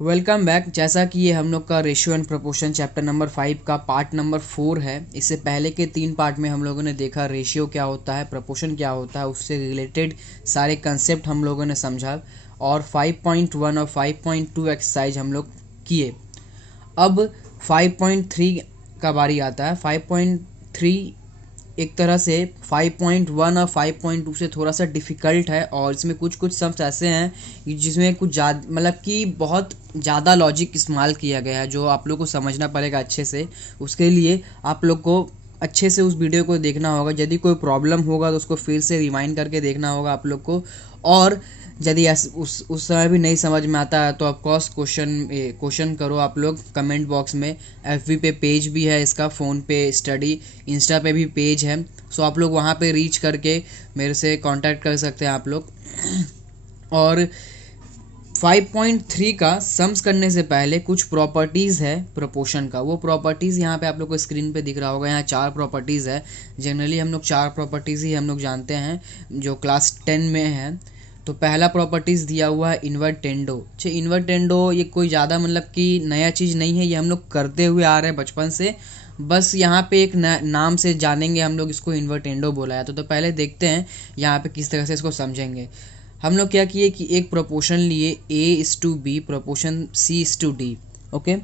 Welcome back. जैसा कि ये हम लोग का ratio and proportion chapter number 5 का पार्ट नंबर 4 है। इससे पहले के 3 पार्ट में हम लोगों ने देखा रेशियो क्या होता है, प्रोपोर्शन क्या होता है, उससे रिलेटेड सारे कंसेप्ट हम लोगों ने समझा और 5.1 और 5.2 एक्सरसाइज हम लोग किए। अब 5.3 का बारी आता है। 5.3 एक तरह से 5.1 और 5.2 से थोड़ा सा डिफ़िकल्ट है और इसमें कुछ कुछ सम्स ऐसे हैं कि जिसमें कुछ ज़्यादा मतलब कि बहुत ज़्यादा लॉजिक इस्तेमाल किया गया है, जो आप लोग को समझना पड़ेगा अच्छे से। उसके लिए आप लोग को अच्छे से उस वीडियो को देखना होगा। यदि कोई प्रॉब्लम होगा तो उसको फिर से रिवाइंड करके देखना होगा आप लोग को। और यदि उस समय भी नहीं समझ में आता है तो ऑफकोर्स क्वेश्चन करो आप लोग कमेंट बॉक्स में। एफबी पे पेज भी है इसका, फ़ोन पे स्टडी, इंस्टा पे भी पेज है। सो आप लोग वहाँ पे रीच करके मेरे से कांटेक्ट कर सकते हैं आप लोग। और 5.3 का सम्स करने से पहले कुछ प्रॉपर्टीज़ है प्रोपोर्शन का। वो प्रॉपर्टीज़ यहाँ पे आप लोग को स्क्रीन पे दिख रहा होगा। यहाँ 4 प्रॉपर्टीज़ है। जनरली हम लोग 4 प्रॉपर्टीज़ ही हम लोग जानते हैं जो क्लास 10 में है। तो पहला प्रॉपर्टीज़ दिया हुआ है इन्वर्टेंडो। अच्छा, इन्वर्टेंडो ये कोई ज़्यादा मतलब कि नया चीज़ नहीं है, ये हम लोग करते हुए आ रहे हैं बचपन से। बस यहाँ पे एक नाम से जानेंगे हम लोग, इसको इन्वर्टेंडो बोला है। तो पहले देखते हैं यहाँ पे किस तरह से इसको समझेंगे। हम लोग क्या किए कि एक प्रोपोर्शन लिए A/B, प्रोपोर्शन C/D। ओके,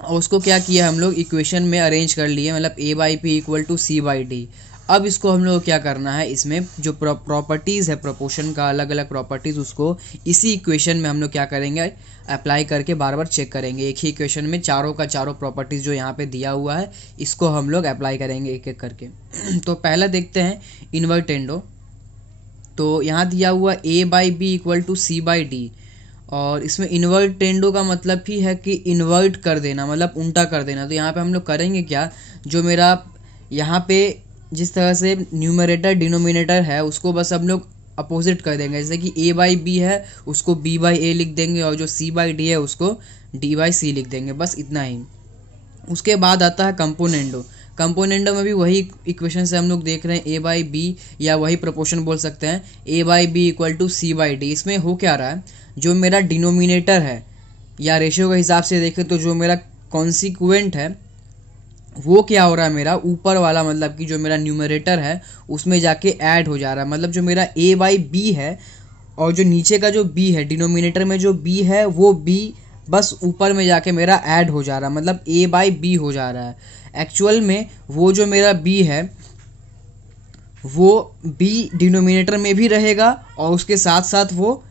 और उसको क्या किया हम लोग इक्वेशन में अरेंज कर लिए, मतलब A/P = C/D। अब इसको हम लोग क्या करना है, इसमें जो प्रॉपर्टीज़ है प्रोपोर्शन का, अलग अलग प्रॉपर्टीज़, उसको इसी इक्वेशन में हम लोग क्या करेंगे, अप्लाई करके बार बार चेक करेंगे। एक ही इक्वेशन में चारों का चारों प्रॉपर्टीज़ जो यहाँ पे दिया हुआ है, इसको हम लोग अप्लाई करेंगे एक एक करके। तो पहला देखते हैं इन्वर्टेंडो। तो यहाँ दिया हुआ A/B = C/D, और इसमें इन्वर्टेंडो का मतलब भी है कि इन्वर्ट कर देना, मतलब उल्टा कर देना। तो यहाँ पे हम लोग करेंगे क्या, जो मेरा यहाँ पे जिस तरह से न्यूमरेटर डिनोमिनेटर है उसको बस हम लोग अपोजिट कर देंगे। जैसे कि A/B है उसको B/A लिख देंगे और जो C/D है उसको D/C लिख देंगे, बस इतना ही। उसके बाद आता है कंपोनेंडो। कंपोनेंडो में भी वही इक्वेशन से हम लोग देख रहे हैं A/B, या वही प्रोपोर्शन बोल सकते हैं A/B = C/D। इसमें हो क्या रहा है, जो मेरा डिनोमिनेटर है या रेशियो के हिसाब से देखें तो जो मेरा कॉन्सिक्वेंट है वो क्या हो रहा है, मेरा ऊपर वाला मतलब कि जो मेरा न्यूमरेटर है उसमें जाके ऐड हो जा रहा है। मतलब जो मेरा A/B है और जो नीचे का जो B है, डिनोमिनेटर में जो B है वो B बस ऊपर में जाके मेरा ऐड हो जा रहा है, मतलब A/B हो जा रहा है। एक्चुअल में वो जो मेरा B है वो B डिनोमिनेटर में भी रहेगा और उसके साथ साथ वो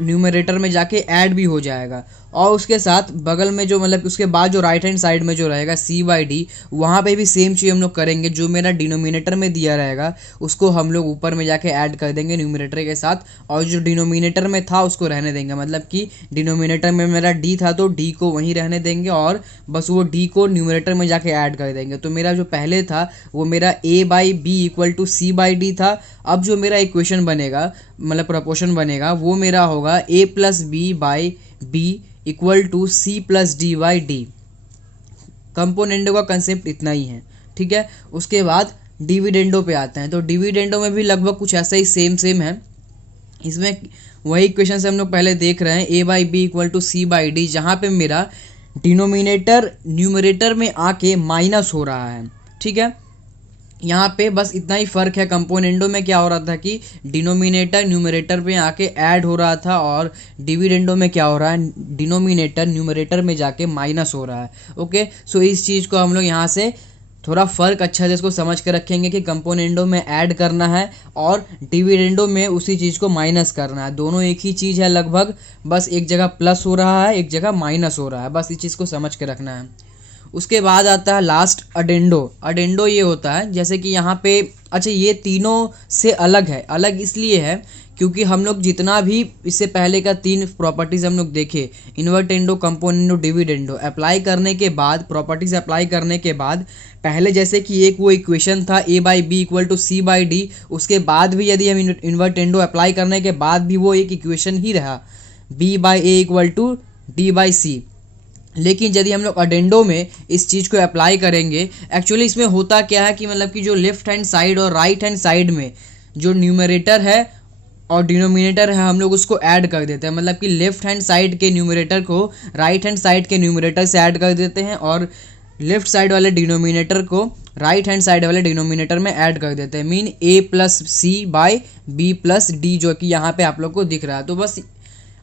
न्यूमरेटर में जाके ऐड भी हो जाएगा। और उसके साथ बगल में जो मतलब उसके बाद जो राइट हैंड साइड में जो रहेगा C/D, वहाँ पे भी सेम चीज़ हम लोग करेंगे। जो मेरा डिनोमिनेटर में दिया रहेगा उसको हम लोग ऊपर में जाके ऐड कर देंगे न्यूमरेटर के साथ, और जो डिनोमिनेटर में था उसको रहने देंगे। मतलब कि डिनोमिनेटर में मेरा D था तो D को वहीं रहने देंगे और बस वो D को न्यूमरेटर में जाके ऐड कर देंगे। तो मेरा जो पहले था वो मेरा A/B = C/D था। अब जो मेरा इक्वेशन बनेगा, मतलब प्रोपोर्शन बनेगा, वो मेरा होगा A+B/B = C+D/D। कंपोनेंडो का कंसेप्ट इतना ही है, ठीक है। उसके बाद डिविडेंडो पे आते हैं। तो डिविडेंडो में भी लगभग कुछ ऐसा ही सेम है। इसमें वही इक्वेशन से हम लोग पहले देख रहे हैं A/B = C/D, जहाँ पे मेरा डिनोमिनेटर न्यूमरेटर में आके माइनस हो रहा है, ठीक है। यहाँ पे बस इतना ही फ़र्क है। कंपोनेंडो में क्या हो रहा था कि डिनोमिनेटर न्यूमरेटर में आके ऐड हो रहा था, और डिविडेंडो में क्या हो रहा है, डिनोमिनेटर न्यूमरेटर में जाके माइनस हो रहा है। ओके, सो इस चीज़ को हम लोग यहाँ से थोड़ा फ़र्क अच्छा से इसको समझ के रखेंगे कि कंपोनेंडो में ऐड करना है और डिविडेंडो में उसी चीज़ को माइनस करना है। दोनों एक ही चीज़ है लगभग, बस एक जगह प्लस हो रहा है, एक जगह माइनस हो रहा है। बस इस चीज़ को समझ के रखना है। उसके बाद आता है लास्ट अडेंडो। अडेंडो ये होता है जैसे कि यहाँ पे, अच्छा ये तीनों से अलग है। अलग इसलिए है क्योंकि हम लोग जितना भी इससे पहले का 3 प्रॉपर्टीज़ हम लोग देखे, इन्वर्टेंडो, कंपोनेंडो, डिविडेंडो, अप्लाई करने के बाद, प्रॉपर्टीज़ अप्लाई करने के बाद, पहले जैसे कि एक वो इक्वेशन था A/B = C/D, उसके बाद भी यदि हम इन्वर्टेंडो अप्लाई करने के बाद भी वो एक इक्वेशन ही रहा, B/A = D/C। लेकिन यदि हम लोग अडेंडो में इस चीज़ को अप्लाई करेंगे, एक्चुअली इसमें होता क्या है कि मतलब कि जो लेफ्ट हैंड साइड और राइट हैंड साइड में जो न्यूमरेटर है और डिनोमिनेटर है हम लोग उसको ऐड कर देते हैं, मतलब कि लेफ्ट हैंड साइड के न्यूमरेटर को राइट हैंड साइड के न्यूमरेटर से ऐड कर देते हैं और लेफ्ट साइड वाले डिनोमिनेटर को राइट हैंड साइड वाले डिनोमिनेटर में ऐड कर देते हैं, mean a plus C by B plus D, जो कि यहाँ पे आप लोग को दिख रहा है। तो बस,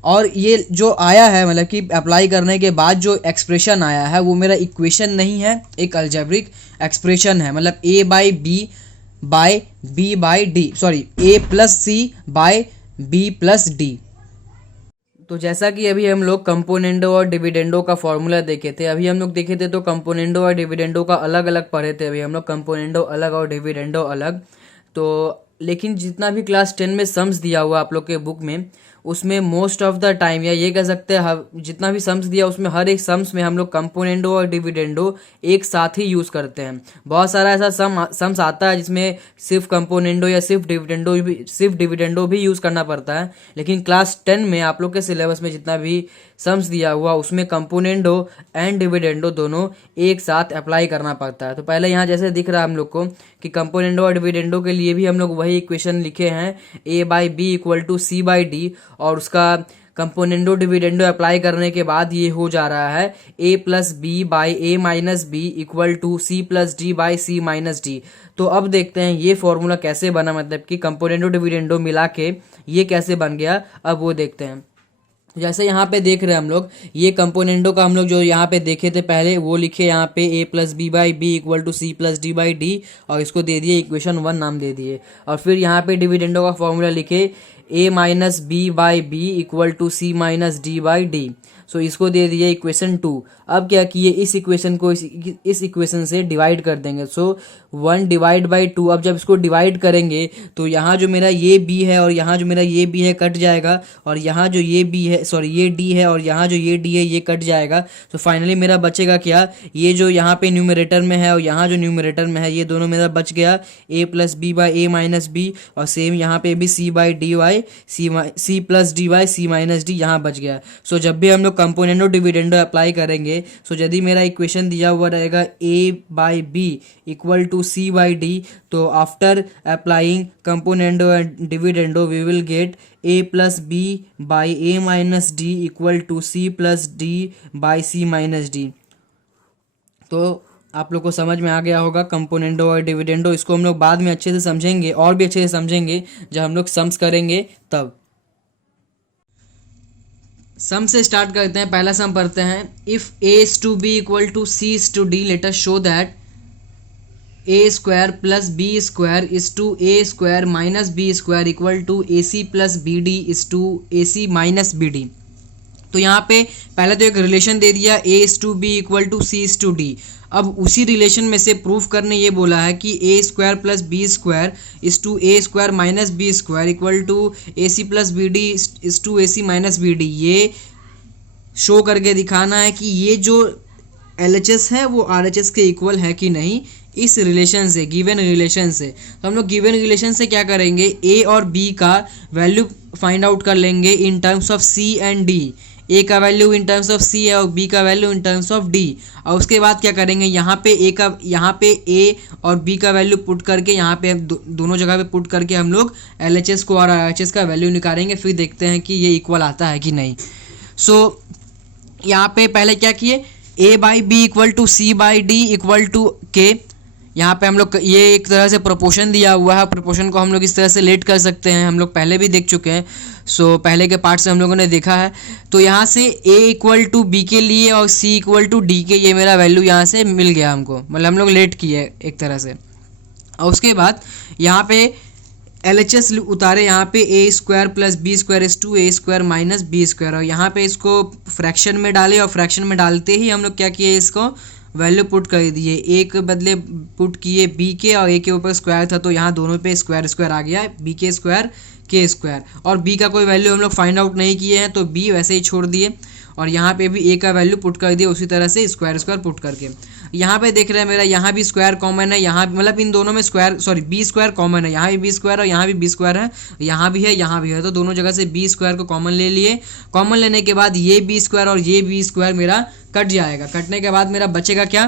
और ये जो आया है मतलब कि अप्लाई करने के बाद जो एक्सप्रेशन आया है वो मेरा इक्वेशन नहीं है, एक अलजेब्रिक एक्सप्रेशन है, मतलब a by B by D, sorry a plus C by B plus D. तो जैसा कि अभी हम लोग कंपोनेंडो और डिविडेंडो का फॉर्मूला देखे थे, अभी हम लोग देखे थे तो कंपोनेंडो और डिविडेंडो का अलग अलग पढ़े थे अभी हम लोग, कंपोनेंडो अलग और डिविडेंडो अलग। तो लेकिन जितना भी क्लास 10 में सम्स दिया हुआ आप लोग के बुक में, उसमें मोस्ट ऑफ द टाइम, या ये कह सकते हैं जितना भी सम्स दिया उसमें हर एक सम्स में हम लोग कंपोनेंडो और डिविडेंडो एक साथ ही यूज़ करते हैं। बहुत सारा ऐसा सम्स आता है जिसमें सिर्फ कंपोनेंडो या सिर्फ डिविडेंडो भी यूज़ करना पड़ता है, लेकिन क्लास 10 में आप लोग के सिलेबस में जितना भी सम्स दिया हुआ उसमें कंपोनेंडो एंड डिविडेंडो दोनों एक साथ अप्लाई करना पड़ता है। तो पहले यहाँ जैसे दिख रहा है हम लोग को कि कंपोनेंडो और डिविडेंडो के लिए भी हम लोग वही इक्वेशन लिखे हैं, a by B equal to C by D, और उसका कंपोनेंडो डिविडेंडो अप्लाई करने के बाद ये हो जा रहा है a plus B by A minus B equal to C plus D by C minus D. तो अब देखते हैं ये फॉर्मूला कैसे बना, मतलब कि कंपोनेंडो डिविडेंडो मिला के ये कैसे बन गया, अब वो देखते हैं। जैसे यहाँ पे देख रहे हैं हम लोग, ये कंपोनेंडो का हम लोग जो यहाँ पे देखे थे पहले वो लिखे यहाँ पे a plus B by B equal to C plus D by D, और इसको दे दिए इक्वेशन 1 नाम दे दिए। और फिर यहाँ पे डिविडेंडो का फॉर्मूला लिखे a minus B by B equal to C minus D by D, so इसको दे दिए इक्वेशन 2। अब क्या किए, इस इक्वेशन को इस इक्वेशन से डिवाइड कर देंगे, सो 1 डिवाइड बाई 2। अब जब इसको डिवाइड करेंगे तो यहाँ जो मेरा ये b है और यहाँ जो मेरा ये b है कट जाएगा, और यहाँ जो ये b है, सॉरी ये d है और यहाँ जो ये d है ये कट जाएगा। तो फाइनली मेरा बचेगा क्या, ये जो यहाँ पे न्यूमरेटर में है और यहाँ जो न्यूमरेटर में है ये दोनों मेरा बच गया, a plus B by A minus B, और सेम यहाँ पे भी c by D by C plus D by C minus D यहाँ बच गया। सो जब भी हम लोग कंपोनेंडो डिविडेंडो अप्लाई करेंगे, सो यदि मेरा इक्वेशन दिया हुआ रहेगा a by B equal to C by D, तो after applying componendo and dividendo we will get a plus B by A minus D equal to C plus D by C minus D. तो आप लोग को समझ में आ गया होगा componendo और डिविडेंडो। इसको हम लोग बाद में अच्छे से समझेंगे, और भी अच्छे से समझेंगे जब हम लोग सम्स करेंगे तब। सम से स्टार्ट करते हैं। पहला सम पढ़ते हैं, if a is to b equal to c is to d, let us show that a square plus b square is to a square minus b square equal to ac plus B D is to ac minus B D. तो यहाँ पे पहले तो एक relation दे दिया a is to b equal to c is to d। अब उसी relation में से प्रूफ करने ये बोला है कि a square plus B square is to a square minus B square equal to ac plus B D is to ac minus B D. ये शो करके दिखाना है कि ये जो LHS है वो RHS के इक्वल है कि नहीं, इस रिलेशन से, गिवन रिलेशन से। तो हम लोग गिवन रिलेशन से क्या करेंगे, a और b का वैल्यू फाइंड आउट कर लेंगे in terms of c and d। a का value in terms of c है और b का value in terms of d। और उसके बाद क्या करेंगे, यहाँ पे a और b का वैल्यू पुट करके यहाँ पे दोनों जगह पे पुट करके हम लोग LHS को और RHS का वैल्यू निकालेंगे, फिर देखते हैं कि ये इक्वल आता है कि नहीं। सो यहाँ पे पहले क्या किए, a by B equal to C by D equal to K. यहाँ पे हम लोग ये एक तरह से प्रोपोर्शन दिया हुआ है, प्रोपोर्शन को हम लोग इस तरह से लेट कर सकते हैं, हम लोग पहले भी देख चुके हैं। सो पहले के पार्ट से हम लोगों ने देखा है। तो यहाँ से a इक्वल टू बी के लिए और c इक्वल टू डी के, ये मेरा वैल्यू यहाँ से मिल गया हमको, मतलब हम लोग लेट किए एक तरह से। और उसके बाद यहाँ पे LHS उतारे, यहाँ पे a square plus B square is to a square minus B square, और यहाँ पे इसको फ्रैक्शन में डाले, और फ्रैक्शन में डालते ही हम लोग क्या किए, इसको वैल्यू पुट कर दिए। a के बदले पुट किए b के, और a के ऊपर स्क्वायर था तो यहाँ दोनों पे स्क्वायर स्क्वायर आ गया, b के स्क्वायर के स्क्वायर। और b का कोई वैल्यू हम लोग फाइंड आउट नहीं किए हैं तो b वैसे ही छोड़ दिए, और यहाँ पे भी a का वैल्यू पुट कर दिया उसी तरह से स्क्वायर स्क्वायर पुट करके। यहाँ पे देख रहे हैं मेरा यहाँ भी स्क्वायर कॉमन है, यहाँ मतलब इन दोनों में square, sorry B square common है, यहाँ भी बी स्क्वायर और यहाँ भी बी स्क्वायर है, यहाँ भी है यहाँ भी है, तो दोनों जगह से बी स्क्वायर को कॉमन ले लिए। कॉमन लेने के बाद ये बी स्क्वायर और ये बी स्क्वायर मेरा कट जाएगा। कटने के बाद मेरा बचेगा क्या,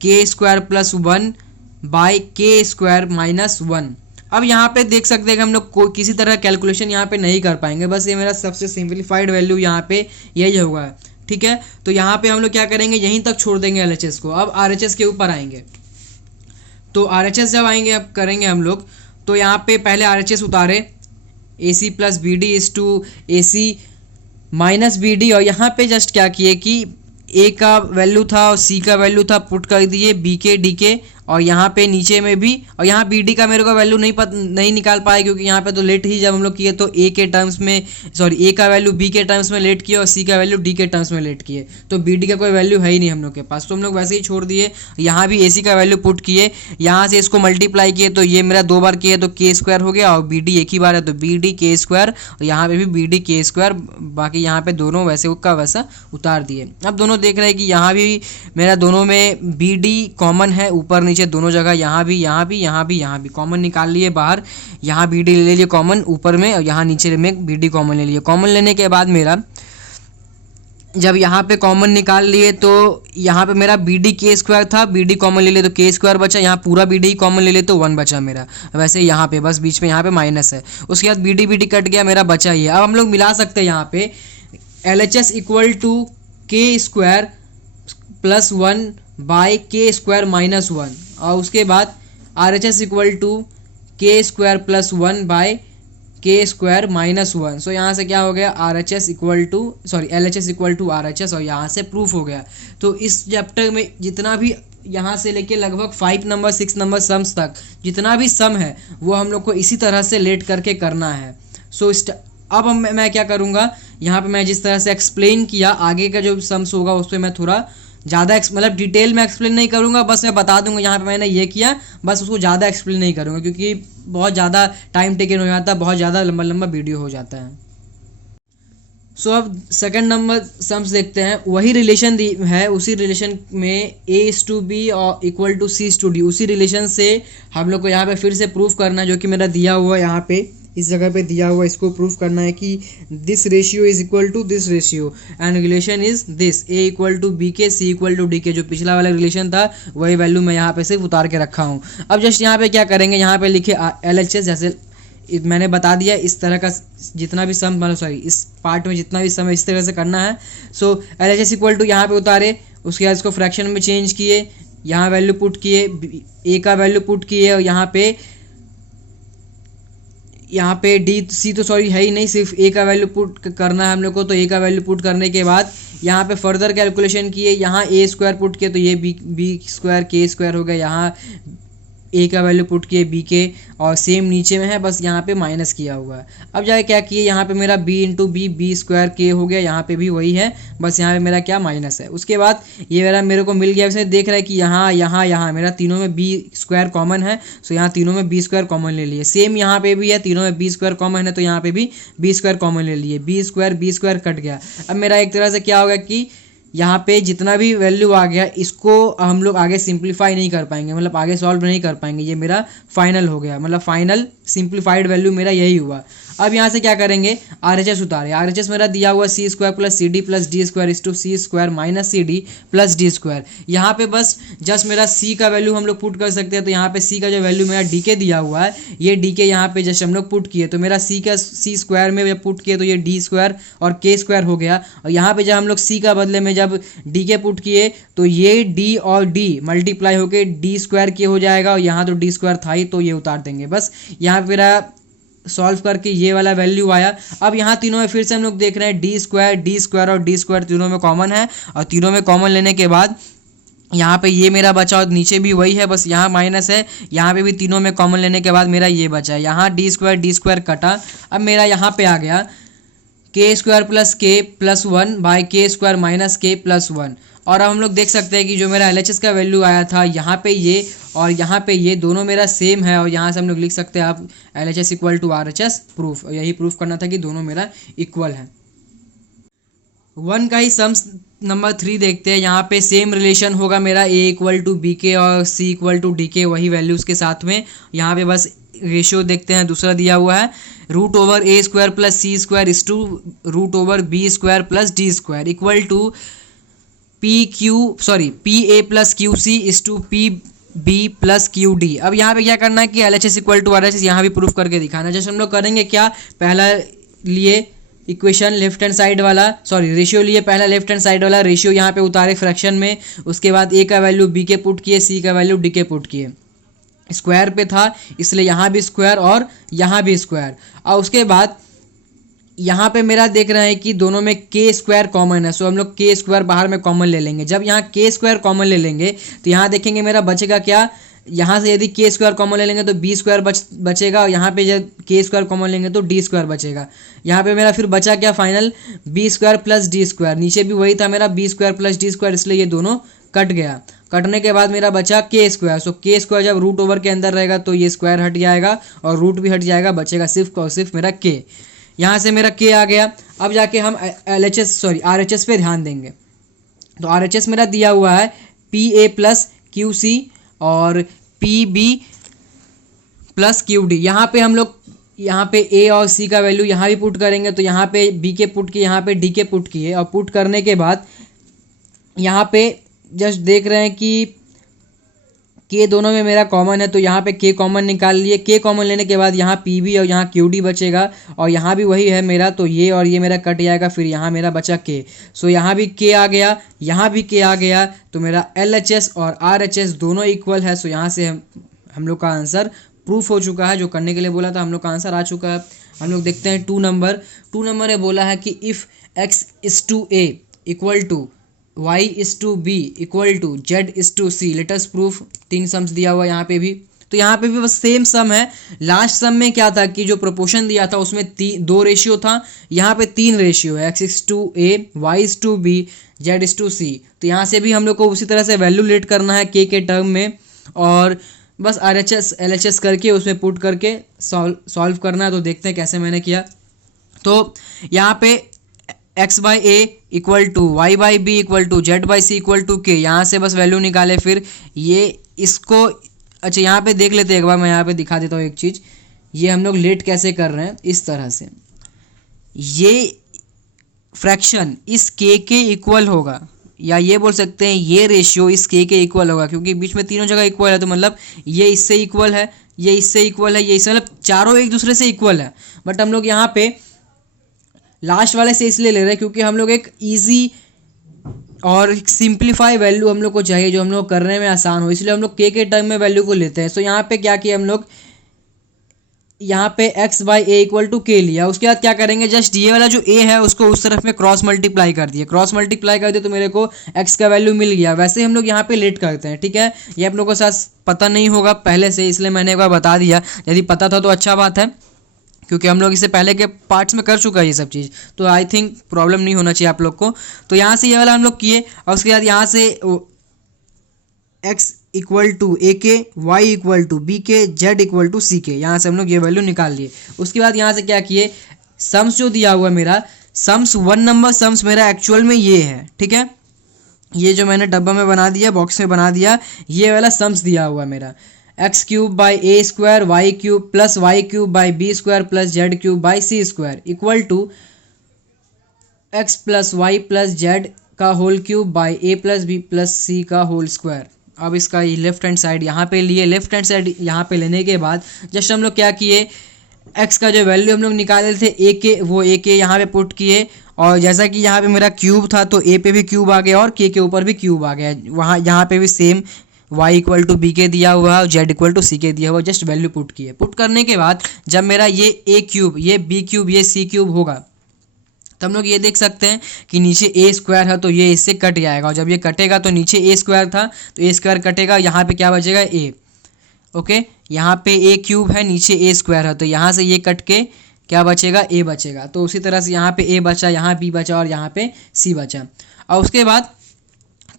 के स्क्वायर प्लस 1 बाई के स्क्वायर माइनस 1। अब यहाँ पे देख सकते हैं कि हम लोग कोई किसी तरह कैलकुलेशन यहाँ पे नहीं कर पाएंगे, बस ये मेरा सबसे सिंपलीफाइड वैल्यू यहाँ पे यही होगा, ठीक है। तो यहाँ पे हम लोग क्या करेंगे, यहीं तक छोड़ देंगे LHS को। अब RHS के ऊपर आएंगे, तो RHS जब आएंगे अब करेंगे हम लोग, तो यहाँ पे पहले RHS उतारे, AC plus BD is to AC minus BD, और यहाँ पे जस्ट क्या किए कि A का वैल्यू था और C का वैल्यू था, पुट कर दिए BK DK, और यहाँ पे नीचे में भी, और यहाँ BD का मेरे को वैल्यू नहीं निकाल पाए क्योंकि यहाँ पे तो लेट ही जब हम लोग किए तो A के टर्म्स में, सॉरी A का वैल्यू B के टर्म्स में लेट किए और C का वैल्यू D के टर्म्स में लेट किए, तो BD का कोई वैल्यू है ही नहीं हम लोग के पास, तो हम लोग वैसे ही छोड़ दिए। यहाँ भी AC का वैल्यू पुट किए, यहाँ से इसको मल्टीप्लाई किए तो ये मेरा 2 बार किए तो K² हो गया, और BD एक ही बार है तो BD K², और यहाँ पे भी BD K², बाकी यहाँ पे दोनों वैसे का वैसा उतार दिए। अब दोनों देख रहे हैं कि यहाँ भी मेरा दोनों में BD कॉमन है, ऊपर नीचे दोनों जगह, यहाँ भी कॉमन निकाल लिए बाहर, यहाँ BD ले लिए कॉमन ऊपर में, और यहाँ नीचे में BD कॉमन ले लिए। कॉमन लेने के बाद मेरा जब यहाँ पे कॉमन निकाल लिए तो यहाँ पे मेरा BD K² था, BD कॉमन ले लिए तो K² बचा, यहाँ पूरा BD कॉमन ले लिए तो 1 बचा मेरा। वैसे यहाँ पे बस बीच में यहाँ पे माइनस है, उसके बाद BD कट गया, मेरा बचा ये। अब हम लोग मिला सकते हैं यहाँ पे LHS equal to K² plus 1 by K² minus 1, और उसके बाद RHS equal to K² plus 1 by K² minus 1। So यहाँ से क्या हो गया, LHS इक्वल टू RHS, और यहाँ से प्रूफ हो गया। तो इस चैप्टर में जितना भी यहाँ से लेके लगभग 5 नंबर 6 नंबर सम्स तक जितना भी सम है वो हम लोग को इसी तरह से लेट करके करना है। सो अब मैं क्या करूँगा, यहाँ पे मैं जिस तरह से एक्सप्लेन किया, आगे का जो सम्स होगा उस पर मैं थोड़ा ज़्यादा मतलब डिटेल में एक्सप्लेन नहीं करूँगा, बस मैं बता दूंगा यहाँ पे मैंने ये किया, बस उसको ज़्यादा एक्सप्लेन नहीं करूँगा क्योंकि बहुत ज़्यादा टाइम टेकन हो जाता है, बहुत ज़्यादा लंबा वीडियो हो जाता है। सो अब सेकंड नंबर सम्स देखते हैं। वही रिलेशन है, उसी रिलेशन में A/B और इक्वल टू C/D, उसी रिलेशन से हम लोग को यहाँ पे फिर से प्रूफ करना है, जो कि मेरा दिया हुआ है यहाँ पे इस जगह पे दिया हुआ, इसको प्रूफ करना है कि this ratio is equal to this ratio and relation is this A equal to BK C equal to DK। जो पिछला वाला रिलेशन था वही वैल्यू मैं यहाँ पे सिर्फ उतार के रखा हूँ। अब जस्ट यहाँ पे क्या करेंगे, यहाँ पे लिखे LHS, जैसे मैंने बता दिया इस तरह का जितना भी सम, मतलब सॉरी इस पार्ट में जितना भी सम है इस तरह से करना है। सो LHS इक्वल टू यहाँ पे उतारे, उसके बाद इसको फ्रैक्शन में चेंज किए, यहाँ वैल्यू पुट किए, A का वैल्यू पुट किए, और यहाँ पे C तो सॉरी है ही नहीं, सिर्फ A का वैल्यू पुट करना है हम लोग को। तो A का वैल्यू पुट करने के बाद यहाँ पे फर्दर कैलकुलेशन किए, यहाँ A² पुट किए तो ये B² K² हो गया, यहाँ A का वैल्यू पुट किए BK, और सेम नीचे में है, बस यहाँ पे माइनस किया हुआ है। अब जाके क्या किए, यहाँ पे मेरा B इंटू B² K हो गया, यहाँ पे भी वही है, बस यहाँ पे मेरा क्या माइनस है। उसके बाद ये मेरे को मिल गया, इसमें देख रहा है कि यहाँ मेरा तीनों में B² कॉमन है, सो यहाँ तीनों में B² कॉमन ले लिए। सेम यहाँ पे भी है, तीनों में B² कॉमन है तो यहाँ पे भी B² कॉमन ले लिए, B² कट गया। अब मेरा एक तरह से क्या होगा कि यहाँ पे जितना भी वैल्यू आ गया इसको हम लोग आगे सिंप्लीफाई नहीं कर पाएंगे, मतलब आगे सॉल्व नहीं कर पाएंगे, ये मेरा फाइनल हो गया, मतलब फाइनल सिंप्लीफाइड वैल्यू मेरा यही हुआ। अब यहाँ से क्या करेंगे, RHS उतारे। RHS मेरा दिया हुआ C² plus CD plus D² is to C² minus CD plus D²। यहाँ पे बस जस्ट मेरा C का वैल्यू हम लोग पुट कर सकते हैं, तो यहाँ पे C का जो वैल्यू मेरा DK दिया हुआ है, ये DK यहाँ पे जस्ट हम लोग पुट किए, तो मेरा C² में जब पुट किए तो ये D² और K² हो गया। और यहाँ पे जब हम लोग C का बदले में जब DK पुट किए तो ये D और D मल्टीप्लाई होके D² K हो जाएगा, और यहाँ तो D² था ही तो ये उतार देंगे। बस यहाँ पे मेरा सॉल्व करके ये वाला वैल्यू आया। अब यहाँ तीनों में फिर से हम लोग देख रहे हैं D² और D² तीनों में कॉमन है, और तीनों में कॉमन लेने के बाद यहाँ पे ये मेरा बचा, और नीचे भी वही है, बस यहाँ माइनस है, यहाँ पे भी तीनों में कॉमन लेने के बाद मेरा ये बचा है। यहाँ D² कटा, अब मेरा यहाँ पे आ गया K² plus K plus 1 by K² minus K plus 1। और अब हम लोग देख सकते हैं कि जो मेरा LHS का वैल्यू आया था यहाँ पे ये और यहाँ पे ये दोनों मेरा सेम है, और यहाँ से हम लोग लिख सकते हैं आप LHS equal to RHS proof, और यही प्रूफ करना था कि दोनों मेरा इक्वल है। 1 का ही सम्स नंबर 3 देखते हैं। यहाँ पे सेम रिलेशन होगा मेरा A इक्वल टू BK और C इक्वल टू DK, वही वैल्यूज़ के साथ में। यहाँ पे बस रेशियो देखते हैं, दूसरा दिया हुआ है √A² plus C² is to √B² plus D² equal to PA plus QC is to B plus Q D. अब यहाँ पे क्या करना है कि L H S equal to R H S यहाँ भी प्रूफ करके दिखाना है। जैसे हम लोग करेंगे क्या, पहला लिए इक्वेशन लेफ्ट हैंड साइड वाला, सॉरी रेशियो लिए पहला लेफ्ट हैंड साइड वाला रेशियो यहाँ पे उतारे फ्रैक्शन में, उसके बाद ए का वैल्यू बी के पुट किए, सी का वैल्यू डी के पुट किए, स्क्वायर पे था इसलिए यहाँ भी स्क्वायर और यहाँ भी स्क्वायर। और उसके बाद यहाँ पे मेरा देख रहे हैं कि दोनों में के स्क्वायर कॉमन है, सो हम लोग के स्क्वायर बाहर में कॉमन ले लेंगे। जब यहाँ के स्क्वायर कॉमन ले लेंगे तो यहाँ देखेंगे मेरा बचेगा क्या, यहाँ से यदि के स्क्वायर कॉमन ले लेंगे तो बी स्क्वायर बचेगा, और यहाँ पे जब के स्क्वायर कॉमन लेंगे तो डी स्क्वायर बचेगा। यहाँ पे मेरा फिर बचा क्या final, B square plus D square, नीचे भी वही था मेरा B square plus D square, इसलिए ये दोनों कट गया। कटने के बाद मेरा बचा के स्क्वायर, सो के स्क्वायर जब रूट ओवर के अंदर रहेगा तो ये स्क्वायर हट जाएगा और रूट भी हट जाएगा, बचेगा सिर्फ और सिर्फ मेरा के। यहाँ से मेरा के आ गया। अब जाके हम आर एच एस पे ध्यान देंगे। तो आर एच एस मेरा दिया हुआ है P A plus Q C और P B plus Q D. यहाँ पे हम लोग यहाँ पे ए और सी का वैल्यू यहाँ भी पुट करेंगे, तो यहाँ पे बी के पुट किए, यहाँ पे डी के पुट किए, और पुट करने के बाद यहाँ पे जस्ट देख रहे हैं कि के दोनों में मेरा कॉमन है, तो यहाँ पे के कॉमन निकाल लिए। के कॉमन लेने के बाद यहाँ पी बी और यहाँ क्यू डी बचेगा, और यहाँ भी वही है मेरा, तो ये और ये मेरा कट जाएगा, फिर यहाँ मेरा बचा के। सो यहाँ भी के आ गया, यहाँ भी के आ गया, तो मेरा एल एच एस और आर एच एस दोनों इक्वल है। सो यहाँ से हम लोग का आंसर प्रूफ हो चुका है, जो करने के लिए बोला था हम लोग का आंसर आ चुका है। हम लोग देखते हैं 2 नंबर में बोला है कि if X is to A equal to y is to B equal to Z is to C, let us proof. 3 sums दिया हुआ यहाँ पे भी, तो यहाँ पे भी बस सेम सम है। लास्ट सम में क्या था कि जो प्रोपोर्शन दिया था उसमें 2 रेशियो था, यहाँ पे 3 रेशियो है, x is to A, y is to B, Z is to C. तो यहाँ से भी हम लोग को उसी तरह से वैल्यू लेट करना है के टर्म में, और बस are H S L H S करके उसमें पुट करके सॉल्व करना है। तो देखते हैं कैसे मैंने किया। तो यहाँ पे X by A equal to Y by B equal to Z by C equal to K, यहाँ से बस वैल्यू निकाले। फिर ये इसको अच्छा यहाँ पे देख लेते हैं एक बार, मैं यहाँ पे दिखा देता हूँ एक चीज़। ये हम लोग लेट कैसे कर रहे हैं, इस तरह से ये फ्रैक्शन इस के इक्वल होगा, या ये बोल सकते हैं ये रेशियो इस के इक्वल होगा, क्योंकि बीच में तीनों जगह इक्वल है, तो मतलब ये इससे इक्वल है, ये इससे इक्वल है, ये इससे, मतलब चारों एक दूसरे से इक्वल है। बट हम लोग यहाँ पे लास्ट वाले से इसलिए ले रहे हैं क्योंकि हम लोग एक इजी और सिंप्लीफाई वैल्यू हम लोग को चाहिए जो हम लोग करने में आसान हो, इसलिए हम लोग के टर्म में वैल्यू को लेते हैं। सो यहाँ पे क्या किया हम लोग, यहाँ पे X by A equal to K लिया। उसके बाद क्या करेंगे, जस्ट ये वाला जो ए है उसको उस तरफ में क्रॉस मल्टीप्लाई कर दिए, तो मेरे को एक्स का वैल्यू मिल गया। वैसे ही हम लोग यहाँ पे लेट करते हैं, ठीक है। ये आप लोगों को साथ पता नहीं होगा पहले से, इसलिए मैंने एक बार बता दिया। यदि पता था तो अच्छा बात है, क्योंकि हम लोग इससे पहले के पार्ट्स में कर चुका है ये सब चीज़, तो आई थिंक प्रॉब्लम नहीं होना चाहिए आप लोग को। तो यहाँ से ये वाला हम लोग किए, और उसके बाद यहाँ से एक्स इक्वल टू ए के, वाई इक्वल टू बी के, जेड इक्वल टू सी के, यहाँ से हम लोग ये वैल्यू निकाल लिए। उसके बाद यहाँ से क्या किए, सम्स जो दिया हुआ मेरा, सम्स 1 नंबर सम्स मेरा एक्चुअल में ये है, ठीक है। ये जो मैंने डब्बा में बना दिया, बॉक्स में बना दिया, ये वाला सम्स दिया हुआ मेरा X cube by A square Y cube plus Y cube by B square plus Z cube by C square equal to X plus Y plus Z का whole cube by A plus B plus C का whole square. अब इसका left hand side यहाँ पे लिए, left hand side यहाँ पे लेने के बाद जस्ट हम लोग क्या किए, एक्स का जो वैल्यू हम लोग निकाले थे ए के, वो ए के यहाँ पे पुट किए, और जैसा कि यहाँ पे मेरा क्यूब था तो ए पे भी क्यूब आ गया और के ऊपर भी क्यूब आ गया। वहाँ यहाँ पे भी same y equal to B K दिया हुआ है और z इक्वल टू सी के दिया हुआ, जस्ट वैल्यू पुट किए। पुट करने के बाद जब मेरा ये a क्यूब, ये b क्यूब, ये c क्यूब होगा, तो हम लोग ये देख सकते हैं कि नीचे a स्क्वायर है तो ये इससे कट जाएगा, और जब ये कटेगा तो नीचे a स्क्वायर था तो a स्क्वायर कटेगा, यहाँ पे क्या बचेगा a, ओके। यहाँ पे a क्यूब है, नीचे a स्क्वायर है, तो यहाँ से ये कट के क्या बचेगा, a बचेगा। तो उसी तरह से यहाँ पे a बचा, यहाँ b बचा और यहाँ पे c बचा। और उसके बाद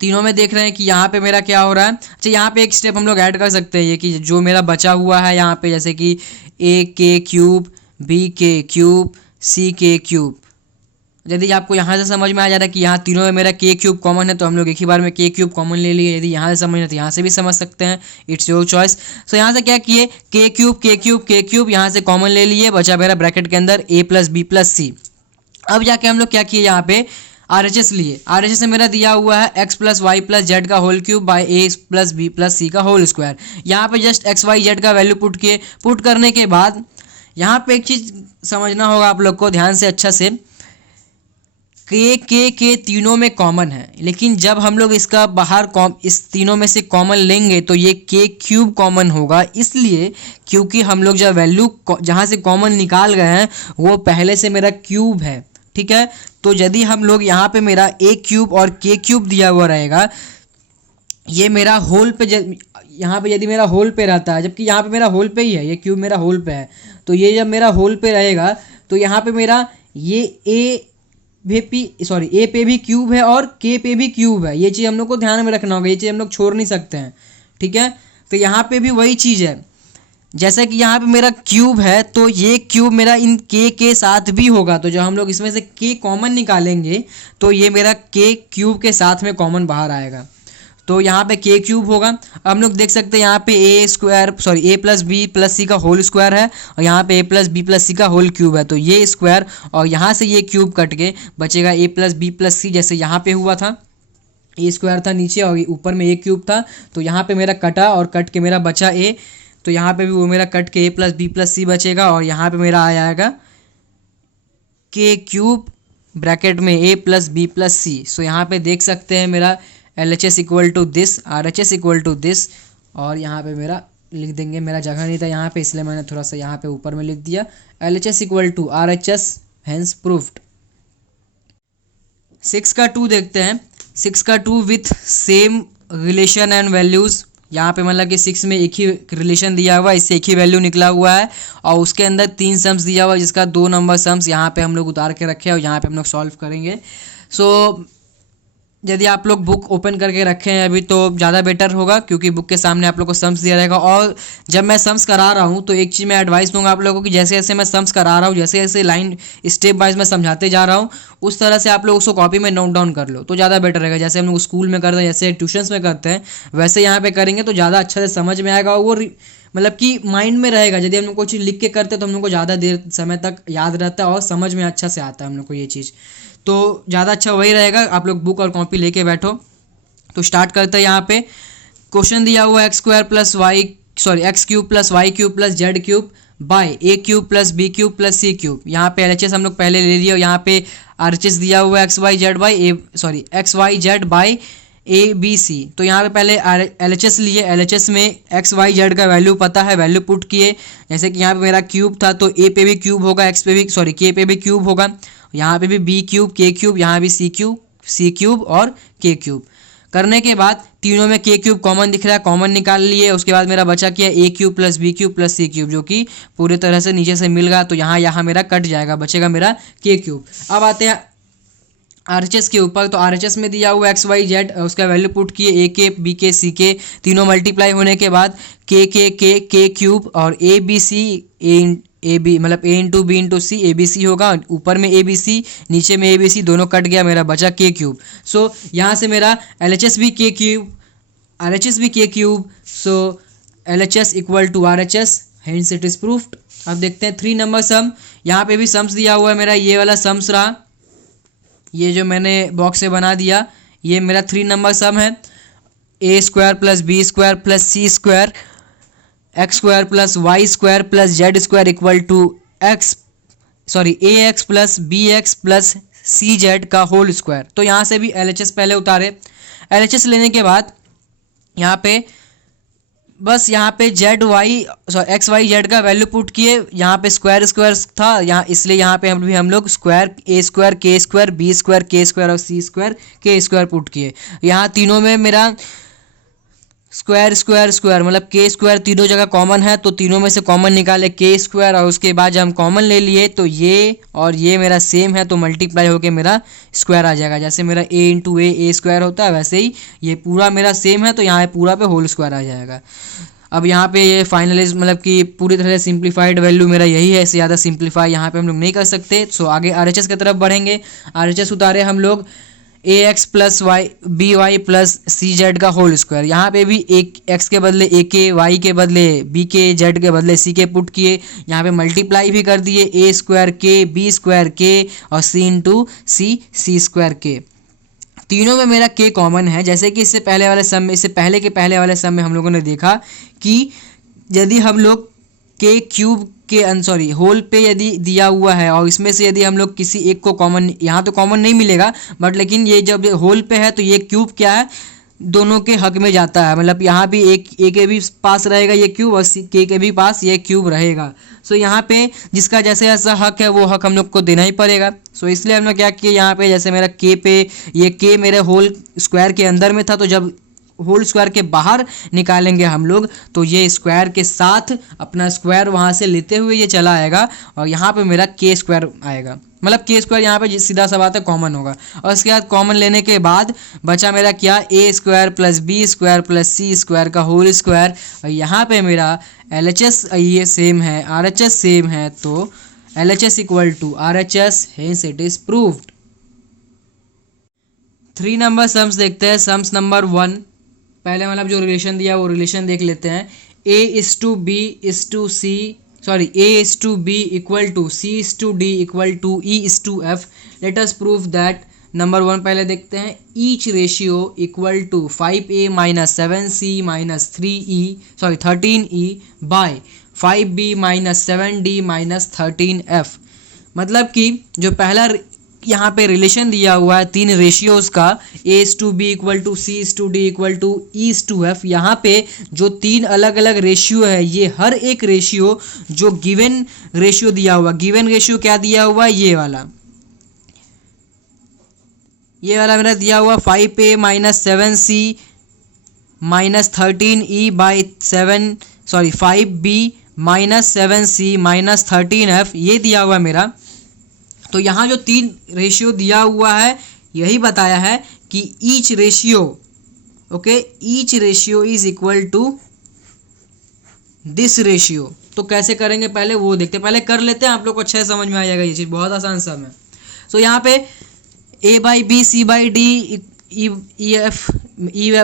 तीनों में देख रहे हैं कि यहाँ पे मेरा क्या हो रहा है। अच्छा, यहाँ पे एक स्टेप हम लोग ऐड कर सकते हैं, ये कि जो मेरा बचा हुआ है यहाँ पे, जैसे कि ए के क्यूब, बी के क्यूब, सी के क्यूब। यदि आपको यहाँ से समझ में आ जा रहा है कि यहाँ तीनों में मेरा के क्यूब कॉमन है, तो हम लोग एक ही बार में के क्यूब कॉमन ले लिए। यदि यहाँ से समझना तो यहाँ से भी समझ सकते हैं, इट्स योर चॉइस। सो यहाँ से क्या किए, के क्यूब यहाँ से कॉमन ले लिए, बचा मेरा ब्रैकेट के अंदर a प्लस बी प्लस सी। अब जाके हम लोग क्या किए, यहाँ पे RHS लिए, RHS में मेरा दिया हुआ है x plus Y plus Z का whole cube by A plus B plus C का होल स्क्वायर। यहाँ पे जस्ट एक्स वाई जेड का वैल्यू पुट किए, पुट करने के बाद यहाँ पे एक चीज़ समझना होगा आप लोग को ध्यान से अच्छा से, के तीनों में कॉमन है, लेकिन जब हम लोग इसका बाहर इस तीनों में से कॉमन लेंगे तो ये के क्यूब कॉमन होगा, इसलिए क्योंकि हम लोग जब वैल्यू जहाँ से कॉमन निकाल गए हैं वो पहले से मेरा क्यूब है, ठीक है। तो यदि हम लोग यहाँ पे मेरा ए क्यूब और के क्यूब दिया हुआ रहेगा, ये मेरा होल पे यहाँ पे यदि मेरा होल पे रहता है, जबकि यहाँ पे मेरा होल पे ही है, ये क्यूब मेरा होल पे है, तो ये जब मेरा होल पे रहेगा तो यहाँ पे मेरा ये ए पे भी क्यूब है और के पे भी क्यूब है। ये चीज़ हम लोग को ध्यान में रखना होगा, ये चीज़ हम लोग छोड़ नहीं सकते हैं, ठीक है। तो यहाँ पे भी वही चीज़ है, जैसा कि यहाँ पे मेरा क्यूब है तो ये क्यूब मेरा इन के साथ भी होगा, तो जब हम लोग इसमें से के कॉमन निकालेंगे तो ये मेरा के क्यूब के साथ में कॉमन बाहर आएगा, तो यहाँ पे के क्यूब होगा। अब हम लोग देख सकते हैं यहाँ पे ए प्लस बी प्लस सी का होल स्क्वायर है और यहाँ पे ए प्लस बी प्लस सी का होल क्यूब है, तो ये स्क्वायर और यहाँ से ये क्यूब कट के बचेगा ए प्लस बी प्लस सी, जैसे यहाँ पे हुआ था ए स्क्वायर था नीचे और ऊपर में ए क्यूब था, तो यहाँ पे मेरा कटा और कट के मेरा बचा ए, तो यहाँ पे भी वो मेरा कट के ए प्लस बी प्लस सी बचेगा और यहाँ पे मेरा आ जाएगा के क्यूब ब्रैकेट में A plus B plus C. So यहाँ पे देख सकते हैं मेरा LHS equal to this, RHS equal to this, और यहाँ पे मेरा लिख देंगे, मेरा जगह नहीं था यहाँ पे इसलिए मैंने थोड़ा सा यहाँ पे ऊपर में लिख दिया, LHS equal to RHS, hence proofed. 6 का 2 देखते हैं, 6 का 2 with same relation and values. यहाँ पे मतलब कि 6 में एक ही रिलेशन दिया हुआ है, इससे एक ही वैल्यू निकला हुआ है और उसके अंदर 3 सम्स दिया हुआ है, जिसका 2 नंबर सम्स यहाँ पे हम लोग उतार के रखे हैं और यहाँ पे हम लोग सॉल्व करेंगे। सो यदि आप लोग बुक ओपन करके रखे हैं अभी तो ज़्यादा बेटर होगा, क्योंकि बुक के सामने आप लोग को सम्स दिया रहेगा। और जब मैं सम्स करा रहा हूँ तो एक चीज़ मैं एडवाइस दूंगा आप लोगों को कि जैसे जैसे मैं सम्स करा रहा हूँ, जैसे जैसे लाइन स्टेप वाइज मैं समझाते जा रहा हूँ, उस तरह से आप लोग उसको कॉपी में नोट डाउन कर लो तो ज़्यादा बेटर रहेगा। जैसे हम लोग स्कूल में करते हैं, जैसे ट्यूशन्स में करते हैं, वैसे यहाँ पे करेंगे तो ज़्यादा अच्छा से समझ में आएगा और वो मतलब कि माइंड में रहेगा। यदि हम लोग कोई चीज़ लिख के करते हैं तो हम लोग को ज़्यादा देर समय तक याद रहता है और समझ में अच्छा से आता है हम लोग को ये चीज़, तो ज़्यादा अच्छा वही रहेगा। आप लोग बुक और कॉपी लेके बैठो। तो स्टार्ट करते हैं। यहाँ पे क्वेश्चन दिया हुआ है X cube plus Y cube plus Z cube by A cube plus B cube plus C cube. यहाँ पे LHS हम लोग पहले ले लिए और यहाँ पे RHS दिया हुआ है X Y Z by A B C. तो यहाँ पे पहले LHS लिए, LHS में एक्स वाई जेड का वैल्यू पता है, वैल्यू पुट किए। जैसे कि यहाँ पे मेरा क्यूब था तो ए पे भी क्यूब होगा, के पे भी क्यूब होगा, यहाँ पे भी बी क्यूब के क्यूब, यहाँ भी सी क्यूब और के क्यूब। करने के बाद तीनों में के क्यूब कॉमन दिख रहा है, कॉमन निकाल लिए। उसके बाद मेरा बचा क्या, A cube plus B cube plus C cube, जो कि पूरे तरह से नीचे से मिल गया, तो यहाँ मेरा कट जाएगा, बचेगा मेरा के क्यूब। अब आते हैं RHS के ऊपर। तो RHS में दिया हुआ एक्स वाई जेड, उसका वैल्यू पुट किए, ए के बी के सी के, तीनों मल्टीप्लाई होने के बाद के क्यूब और ए बी सी ए बी मतलब A into B into C A B C होगा, ऊपर में ए बी सी नीचे में ए बी सी, दोनों कट गया, मेरा बचा के क्यूब। सो यहाँ से मेरा LHS भी के क्यूब, RHS भी K cube, so LHS equal to RHS, hence it is proofed. अब देखते हैं 3 नंबर सम। यहाँ पे भी सम्स दिया हुआ है, मेरा ये वाला सम्स रहा, ये जो मैंने बॉक्स से बना दिया, ये मेरा 3 नंबर सम है। A square plus B square plus C square X square plus Y square plus Z square equal to A X plus B X plus C Z का होल स्क्वायर। तो यहाँ से भी LHS पहले उतारे। LHS लेने के बाद यहाँ पे बस यहाँ पे एक्स वाई जेड का वैल्यू पुट किए, यहाँ पे स्क्वायर था यहाँ, इसलिए यहाँ पे हम लोग स्क्वायर ए स्क्वायर के स्क्वायर बी स्क्वायर के स्क्वायर और सी स्क्वायर के स्क्वायर पुट किए। यहाँ तीनों में मेरा स्क्वायर मतलब के स्क्वायर तीनों जगह कॉमन है, तो तीनों में से कॉमन निकाले के स्क्वायर, और उसके बाद जब हम कॉमन ले लिए तो ये और ये मेरा सेम है, तो मल्टीप्लाई होके मेरा स्क्वायर आ जाएगा। जैसे मेरा ए इंटू ए स्क्वायर होता है, वैसे ही ये पूरा मेरा सेम है, तो यहाँ पूरा पे होल स्क्वायर आ जाएगा। अब यहाँ पे ये फाइनलाइज मतलब कि पूरी तरह से सिंप्लीफाइड वैल्यू मेरा यही है, इससे ज़्यादा सिंप्लीफाई यहाँ पे हम लोग नहीं कर सकते। सो आगे RHS की तरफ बढ़ेंगे। RHS उतारे हम लोग, A X plus Y B Y plus C Z का होल स्क्वायर। यहाँ पे भी एक एक्स के बदले ए के, वाई के बदले बी के, जेड के बदले सी के पुट किए। यहाँ पे मल्टीप्लाई भी कर दिए, ए स्क्वायर के, बी स्क्वायर के और सी इंटू सी स्क्वायर के। तीनों में मेरा के कॉमन है। जैसे कि इससे पहले वाले सम में हम लोगों ने देखा कि यदि हम लोग के क्यूब के होल पे यदि दिया हुआ है और इसमें से यदि हम लोग किसी एक को कॉमन, यहाँ तो कॉमन नहीं मिलेगा बट लेकिन ये जब होल पे है तो ये क्यूब क्या है, दोनों के हक में जाता है। मतलब यहाँ भी एक ए के भी पास रहेगा ये क्यूब और के भी पास ये क्यूब रहेगा। सो यहाँ पे जिसका जैसे जैसा हक है वो हक हम लोग को देना ही पड़ेगा। सो इसलिए हम लोग क्या किए, यहाँ पे जैसे मेरा के पे ये के मेरे होल स्क्वायर के अंदर में था, तो जब होल स्क्वायर के बाहर निकालेंगे हम लोग तो ये स्क्वायर के साथ अपना स्क्वायर वहाँ से लेते हुए ये चला आएगा और यहाँ पे मेरा के स्क्वायर आएगा। मतलब के स्क्वायर यहाँ पे सीधा सा बात है कॉमन होगा। और उसके बाद कॉमन लेने के बाद बचा मेरा क्या, A square plus B square plus C square का होल स्क्वायर। और यहाँ पे मेरा LHS ये सेम है, RHS सेम है, तो LHS equal to RHS, hence it is proved. 3 number sums देखते हैं। सम्स नंबर 1, पहले मतलब जो रिलेशन दिया वो रिलेशन देख लेते हैं। A is to B is to C, A is to B equal to C is to D equal to E is to F. Let us prove that. Number 1 पहले देखते हैं। Each ratio equal to 5A minus 7C minus 13E by 5B minus 7D minus 13F। मतलब कि जो पहला यहाँ पे relation दिया हुआ है 3 रेशियोज़ का, A is to B equal to C is to D equal to E is to F। यहाँ पे जो 3 अलग अलग रेशियो है, ये हर एक रेशियो जो गिवन रेशियो दिया हुआ, गिवन रेशियो क्या दिया हुआ, ये वाला मेरा दिया हुआ 5A minus 7C minus 13E by 5B minus 7C minus 13F, ये दिया हुआ मेरा। तो यहाँ जो 3 रेशियो दिया हुआ है यही बताया है कि each ratio is equal to this ratio. तो कैसे करेंगे पहले वो देखते हैं, पहले कर लेते हैं, आप लोग को अच्छे से समझ में आ जाएगा ये चीज़, बहुत आसान सम है। सो यहाँ पे A by B C by D E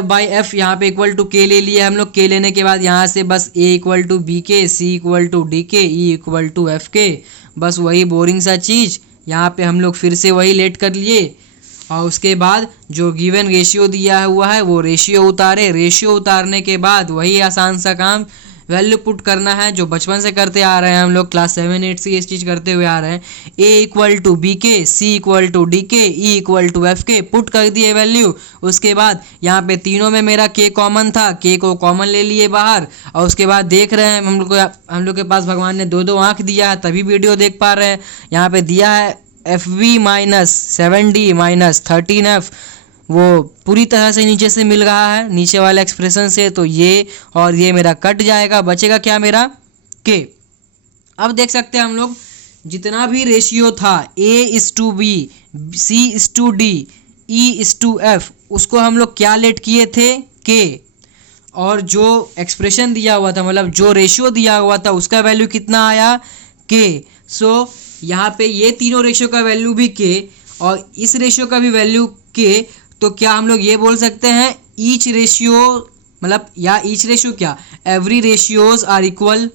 by F यहाँ पे इक्वल टू के ले लिया हम लोग। के लेने के बाद यहाँ से बस A equal to B K, C equal to D के, ई इक्वल टू एफ के, बस वही बोरिंग सा चीज़ यहाँ पे हम लोग फिर से वही लेट कर लिए। और उसके बाद जो गिवन रेशियो दिया हुआ है वो रेशियो उतारे। रेशियो उतारने के बाद वही आसान सा काम, वैल्यू पुट करना है जो बचपन से करते आ रहे हैं हम लोग, क्लास 7-8 से ये चीज़ करते हुए आ रहे हैं। A equal to B K, C equal to D के, ई इक्वल टू एफ के, पुट कर दिए वैल्यू। उसके बाद यहाँ पे तीनों में मेरा के कॉमन था, के को कॉमन ले लिए बाहर। और उसके बाद देख रहे हैं हम लोग के पास भगवान ने 2 आँख दिया है तभी वीडियो देख पा रहे हैं। यहाँ पे दिया है FB minus 7D minus 13F, वो पूरी तरह से नीचे से मिल रहा है नीचे वाले एक्सप्रेशन से, तो ये और ये मेरा कट जाएगा, बचेगा क्या मेरा के। अब देख सकते हैं हम लोग जितना भी रेशियो था A is to B, C is to D, E is to F, उसको हम लोग क्या लेट किए थे, के। और जो एक्सप्रेशन दिया हुआ था, मतलब जो रेशियो दिया हुआ था उसका वैल्यू कितना आया, के। सो यहाँ पे ये तीनों रेशियो का वैल्यू भी के और इस रेशियो का भी वैल्यू के। तो क्या हम लोग ये बोल सकते हैं ईच रेशियो, मतलब या ईच रेशियो क्या, every ratios are equal,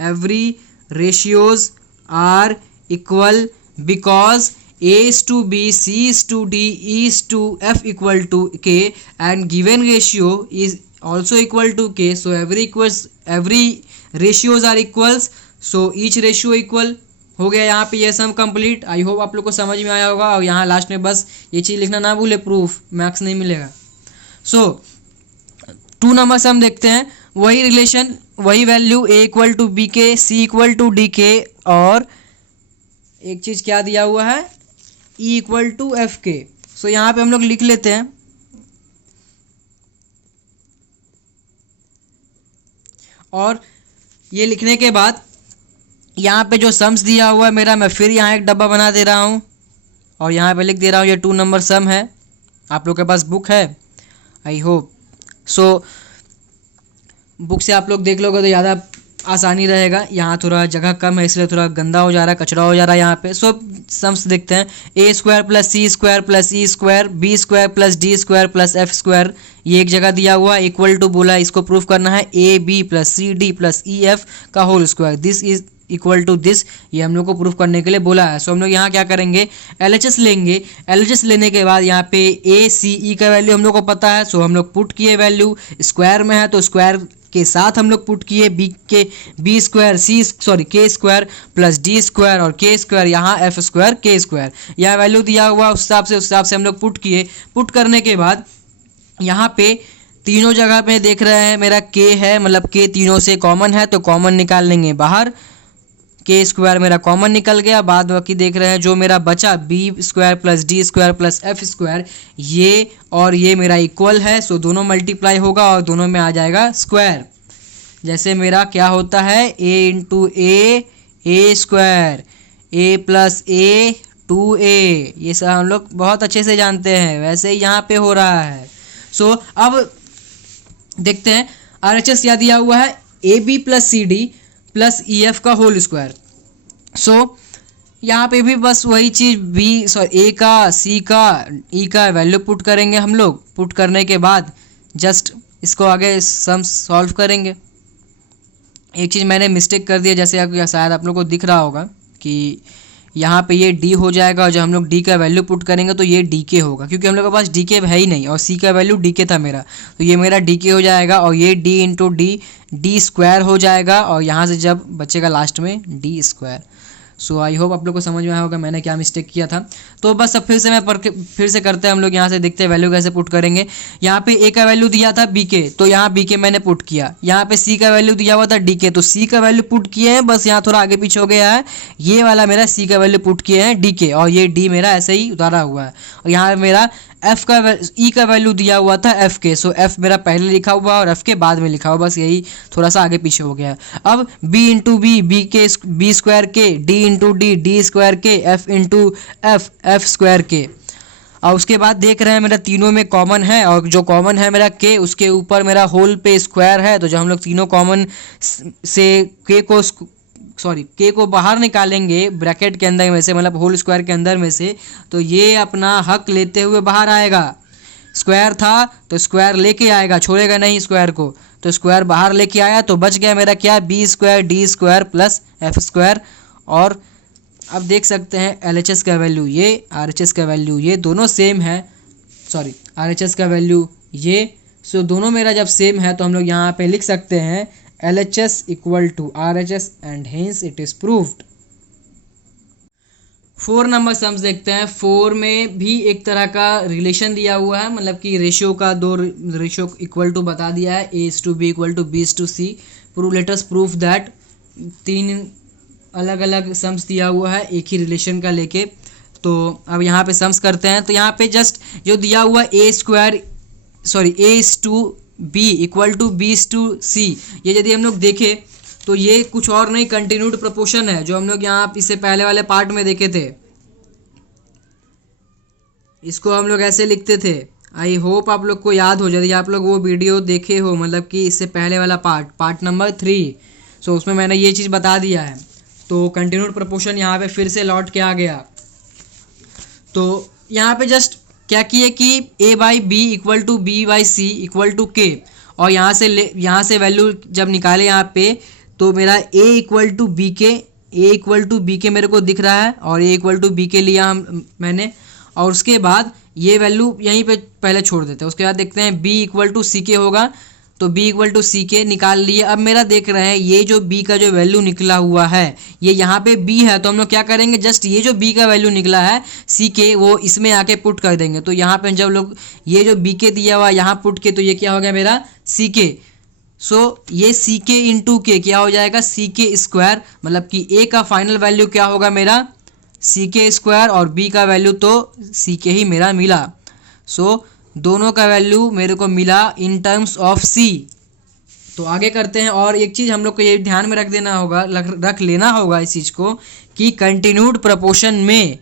every ratios are equal because A is to B, C is to D, E is to F equal to K and given ratio is also equal to K. So every ratios are equals, so each ratio equal। हो गया यहाँ पे ये sum complete. I hope आप लोग को समझ में आया होगा। और यहाँ लास्ट में बस ये चीज़ लिखना ना भूले, प्रूफ मैक्स नहीं मिलेगा। सो 2 नंबर सम देखते हैं। वही रिलेशन, वही value, A equal to B K, C equal to D के, और एक चीज़ क्या दिया हुआ है, E इक्वल टू एफ के। सो यहाँ पे हम लोग लिख लेते हैं। और ये लिखने के बाद यहाँ पे जो सम्स दिया हुआ है मेरा, मैं फिर यहाँ एक डब्बा बना दे रहा हूँ और यहाँ पे लिख दे रहा हूँ ये 2 नंबर सम है। आप लोग के पास बुक है आई होप। सो बुक से आप लोग देख लोगे तो ज़्यादा आसानी रहेगा। यहाँ थोड़ा जगह कम है इसलिए थोड़ा गंदा हो जा रहा है, कचरा हो जा रहा है यहाँ पे। सो सम्स देखते हैं। A square plus C square plus E square B square plus D square plus F square, ये एक जगह दिया हुआ इक्वल टू बोला है, इसको प्रूफ करना है A B plus C D plus E F का whole square, this is equal to this, ये हम लोग को प्रूफ करने के लिए बोला है। सो हम लोग यहाँ क्या करेंगे, LHS लेंगे। LHS लेने के बाद यहाँ पे ए सी ई का वैल्यू हम लोग को पता है, सो हम लोग पुट किए वैल्यू, स्क्वायर में है तो स्क्वायर के साथ हम लोग पुट किए बी स्क्वायर के स्क्वायर प्लस डी स्क्वायर और के स्क्वायर, यहाँ एफ स्क्वायर के स्क्वायर, यह वैल्यू दिया हुआ उस हिसाब से हम लोग पुट किए। पुट करने के बाद यहाँ पे तीनों जगह पे देख रहे हैं मेरा के है, मतलब के तीनों से कॉमन है तो कॉमन निकाल लेंगे बाहर, के स्क्वायर मेरा कॉमन निकल गया। बाद बाकी देख रहे हैं जो मेरा बचा B square plus D square plus F square, ये और ये मेरा इक्वल है, सो दोनों मल्टीप्लाई होगा और दोनों में आ जाएगा स्क्वायर। जैसे मेरा क्या होता है ए इंटू ए स्क्वायर, ए प्लस ए 2a, ये सब हम लोग बहुत अच्छे से जानते हैं, वैसे ही यहाँ पे हो रहा है। सो अब देखते हैं RHS क्या दिया हुआ है, A B plus C D plus E F का होल स्क्वायर। सो यहाँ पे भी बस वही चीज़ ए का सी का ई का वैल्यू पुट करेंगे हम लोग। पुट करने के बाद जस्ट इसको आगे सम सॉल्व करेंगे। एक चीज़ मैंने मिस्टेक कर दिया, जैसे शायद आप लोग को दिख रहा होगा कि यहाँ पे ये डी हो जाएगा और जब हम लोग डी का वैल्यू पुट करेंगे तो ये डी के होगा, क्योंकि हम लोग के पास डी के है ही नहीं और सी का वैल्यू डी के था मेरा, तो ये मेरा डी के हो जाएगा और ये डी इंटू डी स्क्वायर हो जाएगा और यहाँ से जब बचेगा लास्ट में D square. So I hope आप लोग को समझ में आया होगा मैंने क्या मिस्टेक किया था। तो बस अब फिर से करते हैं हम लोग, यहाँ से देखते हैं वैल्यू कैसे पुट करेंगे। यहाँ पे ए का वैल्यू दिया था बी के, तो यहाँ बी के मैंने पुट किया। यहाँ पे सी का वैल्यू दिया हुआ था डी के, तो सी का वैल्यू पुट किए हैं, बस यहाँ थोड़ा आगे पीछे हो गया है, ये वाला मेरा सी का वैल्यू पुट किए हैं डी के, और ये डी मेरा ऐसे ही उतारा हुआ है। और यहाँ मेरा एफ का ई का वैल्यू दिया हुआ था एफ के, सो एफ मेरा पहले लिखा हुआ और एफ के बाद में लिखा हुआ, बस यही थोड़ा सा आगे पीछे हो गया। अब बी इंटू बी स्क्वायर के, डी इंटू डी स्क्वायर के, एफ इंटू एफ स्क्वायर के। और उसके बाद देख रहे हैं मेरा तीनों में कॉमन है और जो कॉमन है मेरा के, उसके ऊपर मेरा होल पे स्क्वायर है, तो जब हम लोग तीनों कॉमन से के को बाहर निकालेंगे ब्रैकेट के अंदर में से, मतलब होल स्क्वायर के अंदर में से, तो ये अपना हक लेते हुए बाहर आएगा। स्क्वायर था तो स्क्वायर लेके आएगा, छोड़ेगा नहीं स्क्वायर को, तो स्क्वायर बाहर लेके आया तो बच गया मेरा क्या, B square D square plus F square. और अब देख सकते हैं LHS का वैल्यू ये, RHS का वैल्यू ये, दोनों सेम है, RHS का वैल्यू ये। सो दोनों मेरा जब सेम है तो हम लोग यहाँ पे लिख सकते हैं LHS equal to RHS and hence it is proved. 4 number sums देखते हैं। 4 में भी एक तरह का रिलेशन दिया हुआ है, मतलब कि रेशियो का दो रेशियो इक्वल टू बता दिया है, A:B equal to B:C। Let us proof that 3 अलग अलग सम्स दिया हुआ है एक ही रिलेशन का लेके। तो अब यहाँ पे सम्स करते हैं, तो यहाँ पे जस्ट जो दिया हुआ A:B इक्वल टू B:C, ये यदि हम लोग देखें तो ये कुछ और नहीं, कंटिन्यूड प्रोपोर्शन है, जो हम लोग यहाँ इससे पहले वाले पार्ट में देखे थे। इसको हम लोग ऐसे लिखते थे, आई होप आप लोग को याद हो, यदि आप लोग वो वीडियो देखे हो, मतलब कि इससे पहले वाला पार्ट नंबर 3, सो उसमें मैंने ये चीज़ बता दिया है। तो कंटिन्यूड प्रोपोर्शन यहाँ पे फिर से लौट के आ गया। तो यहाँ पे जस्ट क्या किए कि A/B equal to B/C equal to K, और यहाँ से वैल्यू जब निकाले यहाँ पे, तो मेरा A इक्वल टू B के मेरे को दिख रहा है और A इक्वल टू B के लिया मैंने, और उसके बाद ये वैल्यू यहीं पे पहले छोड़ देते हैं। उसके बाद देखते हैं B इक्वल टू C के होगा, तो B इक्वल टू C के निकाल लिए। अब मेरा देख रहे हैं ये जो B का जो वैल्यू निकला हुआ है, ये यहाँ पे B है, तो हम लोग क्या करेंगे, जस्ट ये जो B का वैल्यू निकला है C के, वो इसमें आके पुट कर देंगे। तो यहाँ पे जब लोग ये जो B के दिया हुआ यहाँ पुट के, तो ये क्या हो गया मेरा C के। सो ये C के इंटू के क्या हो जाएगा, C के स्क्वायर, मतलब कि A का फाइनल वैल्यू क्या होगा मेरा C के स्क्वायर, और B का वैल्यू तो C के ही मेरा मिला। सो दोनों का वैल्यू मेरे को मिला इन टर्म्स ऑफ C। तो आगे करते हैं, और एक चीज़ हम लोग को ये ध्यान में रख लेना होगा इस चीज़ को, कि कंटिन्यूड प्रोपोर्शन में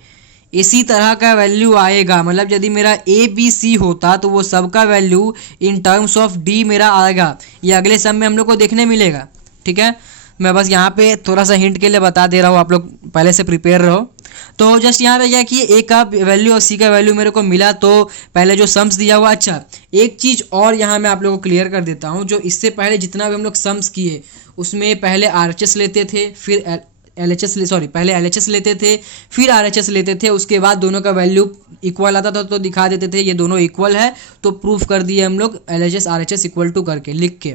इसी तरह का वैल्यू आएगा। मतलब यदि मेरा ABC होता तो वो सबका value in terms of D मेरा आएगा। ये अगले सम में हम लोग को देखने मिलेगा, ठीक है। मैं बस यहाँ पे थोड़ा सा हिंट के लिए बता दे रहा हूँ, आप लोग पहले से प्रिपेयर रहो। तो जस्ट यहाँ पे क्या कि ए का वैल्यू और सी का वैल्यू मेरे को मिला, तो पहले जो सम्स दिया हुआ। अच्छा, एक चीज़ और यहाँ मैं आप लोगों को क्लियर कर देता हूँ, जो इससे पहले जितना भी हम लोग सम्स किए उसमें पहले RHS लेते थे, फिर पहले LHS लेते थे, फिर RHS लेते थे, उसके बाद दोनों का वैल्यू इक्वल आता था तो दिखा देते थे ये दोनों इक्वल है, तो प्रूफ कर दिए हम लोग LHS RHS इक्वल टू करके लिख के।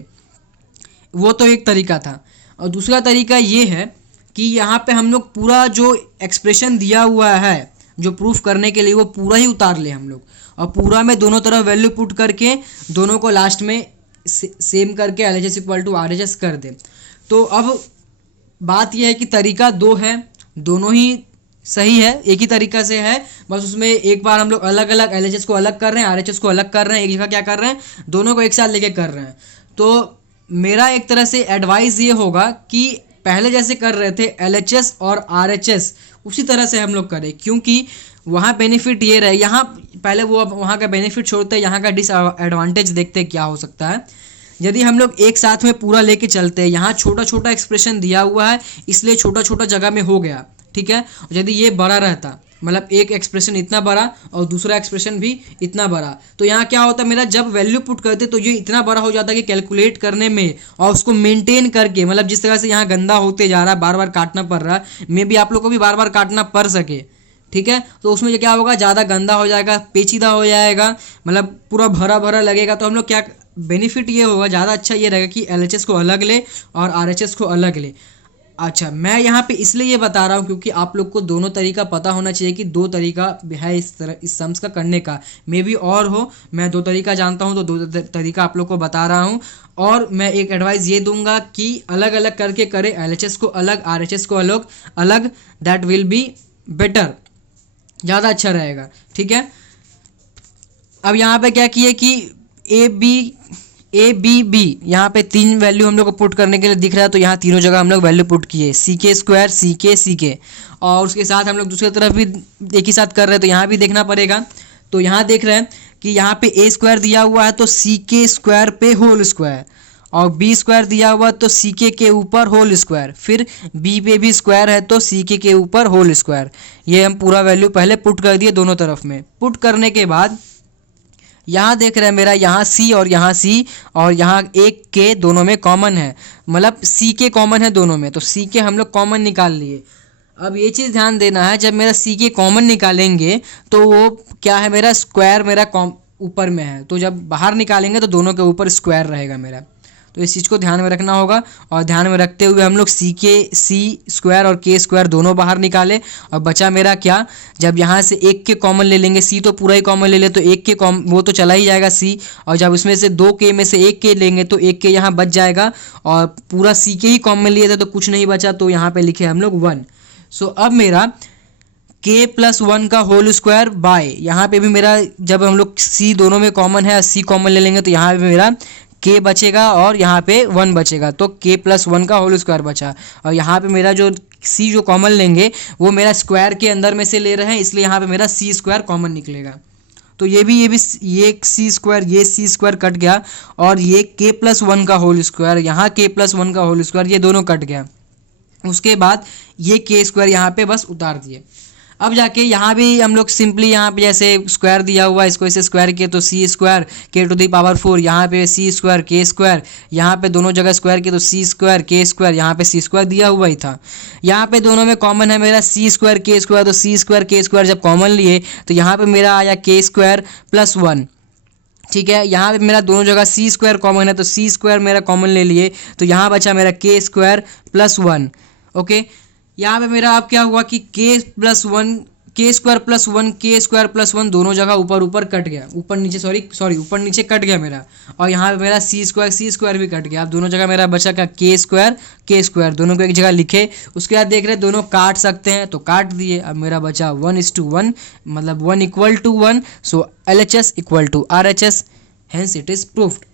वो तो एक तरीका था। और दूसरा तरीका ये है कि यहाँ पे हम लोग पूरा जो एक्सप्रेशन दिया हुआ है जो प्रूफ करने के लिए, वो पूरा ही उतार ले हम लोग, और पूरा में दोनों तरफ वैल्यू पुट करके दोनों को लास्ट में सेम करके LHS इक्वल टू RHS कर दे। तो अब बात यह है कि तरीका दो है, दोनों ही सही है, एक ही तरीका से है, बस उसमें एक बार हम लोग अलग अलग LHS को अलग कर रहे हैं, RHS को अलग कर रहे हैं, एक जगह क्या कर रहे हैं, दोनों को एक साथ लेके कर रहे हैं। तो मेरा एक तरह से एडवाइस ये होगा कि पहले जैसे कर रहे थे LHS और RHS उसी तरह से हम लोग करें, क्योंकि वहाँ बेनिफिट ये रहे। यहाँ पहले वो वहाँ का बेनिफिट छोड़ते हैं, यहाँ का डिसएडवांटेज देखते हैं क्या हो सकता है। यदि हम लोग एक साथ में पूरा लेके चलते हैं, यहाँ छोटा छोटा एक्सप्रेशन दिया हुआ है इसलिए छोटा छोटा जगह में हो गया, ठीक है। यदि ये बड़ा रहता, मतलब एक एक्सप्रेशन इतना बड़ा और दूसरा एक्सप्रेशन भी इतना बड़ा, तो यहाँ क्या होता, मेरा जब वैल्यू पुट करते तो ये इतना बड़ा हो जाता कि कैलकुलेट करने में और उसको मेंटेन करके, मतलब जिस तरह से यहाँ गंदा होते जा रहा है, बार बार काटना पड़ रहा है, मे भी आप लोग को भी बार बार काटना पड़ सके, ठीक है। तो उसमें क्या होगा, ज़्यादा गंदा हो जाएगा, पेचीदा हो जाएगा, मतलब पूरा भरा भरा लगेगा। तो हम लोग क्या बेनिफिट ये होगा, ज़्यादा अच्छा ये रहेगा कि LHS को अलग ले और RHS को अलग ले। अच्छा, मैं यहाँ पे इसलिए ये बता रहा हूँ क्योंकि आप लोग को दोनों तरीका पता होना चाहिए कि दो तरीका है इस तरह इस सम्स का करने का, मे भी और हो, मैं दो तरीका जानता हूँ तो दो तरीका आप लोग को बता रहा हूँ। और मैं एक एडवाइस ये दूंगा कि अलग अलग करके करें, LHS को अलग, RHS को अलग अलग, दैट विल बी बेटर, ज़्यादा अच्छा रहेगा, ठीक है। अब यहाँ पे क्या किए कि A B यहाँ पे तीन वैल्यू हम लोग को पुट करने के लिए दिख रहा है, तो यहाँ तीनों जगह हम लोग वैल्यू पुट किए, CK² CK, और उसके साथ हम लोग दूसरी तरफ भी एक ही साथ कर रहे हैं तो यहाँ भी देखना पड़ेगा। तो यहाँ देख रहे हैं कि यहाँ पे A² दिया हुआ है तो CK² पे होल स्क्वायर, और B² दिया हुआ तो CK के ऊपर होल स्क्वायर, फिर B पे भी स्क्वायर है तो CK के ऊपर होल स्क्वायर। ये हम पूरा वैल्यू पहले पुट कर दिए दोनों तरफ में। पुट करने के बाद यहाँ देख रहे हैं मेरा यहाँ C और यहाँ C और यहाँ एक के दोनों में कॉमन है, मतलब CK कॉमन है दोनों में, तो CK हम लोग कॉमन निकाल लिए। अब ये चीज़ ध्यान देना है, जब मेरा CK कॉमन निकालेंगे तो वो क्या है, मेरा स्क्वायर मेरा ऊपर में है, तो जब बाहर निकालेंगे तो दोनों के ऊपर स्क्वायर रहेगा मेरा। तो इस चीज़ को ध्यान में रखना होगा, और ध्यान में रखते हुए हम लोग C² और K² दोनों बाहर निकाले, और बचा मेरा क्या, जब यहाँ से एक के कॉमन ले लेंगे, C तो पूरा ही कॉमन ले ले तो एक के वो तो चला ही जाएगा C, और जब उसमें से दो के में से एक के लेंगे तो एक के यहाँ बच जाएगा, और पूरा CK ही कॉमन लिए थे तो कुछ नहीं बचा, तो यहाँ पे लिखे हम लोग 1। सो अब मेरा K+1 का होल स्क्वायर बाय, यहाँ पे भी मेरा जब हम लोग C दोनों में कॉमन है, C कॉमन ले लेंगे तो यहाँ पे मेरा K बचेगा और यहाँ पे 1 बचेगा, तो K+1 का होल स्क्वायर बचा। और यहाँ पे मेरा जो C जो कॉमन लेंगे वो मेरा स्क्वायर के अंदर में से ले रहे हैं, इसलिए यहाँ पे मेरा C² कॉमन निकलेगा। तो ये C² ये C² कट गया, और ये K+1 का होल स्क्वायर, यहाँ K+1 का होल स्क्वायर, ये दोनों कट गया। उसके बाद ये K² यहाँ पे बस उतार दिए। अब जाके यहाँ भी हम लोग सिंपली यहाँ पे जैसे स्क्वायर दिया हुआ है, इसको ऐसे स्क्वायर किए तो C² K⁴, यहाँ पे C² K², यहाँ पे दोनों जगह स्क्वायर किए तो C² K², यहाँ पे C² दिया हुआ ही था। यहाँ पे दोनों में कॉमन है मेरा C² K², तो C² K² जब कॉमन लिए तो यहाँ पे मेरा आया K²+1, ठीक है। यहाँ पे मेरा दोनों जगह C² कॉमन है तो C² मेरा कॉमन ले लिए, तो यहाँ बचा मेरा K²+1, ओके। यहाँ पे मेरा अब क्या हुआ कि K²+1 दोनों जगह ऊपर कट गया, ऊपर नीचे कट गया मेरा, और यहाँ पे मेरा C² भी कट गया। अब दोनों जगह मेरा बचा का K² दोनों को एक जगह लिखे। उसके बाद देख रहे दोनों काट सकते हैं तो काट दिए। अब मेरा बचा 1:1, मतलब 1:1, सो LHS = RHS, hence it is proofed.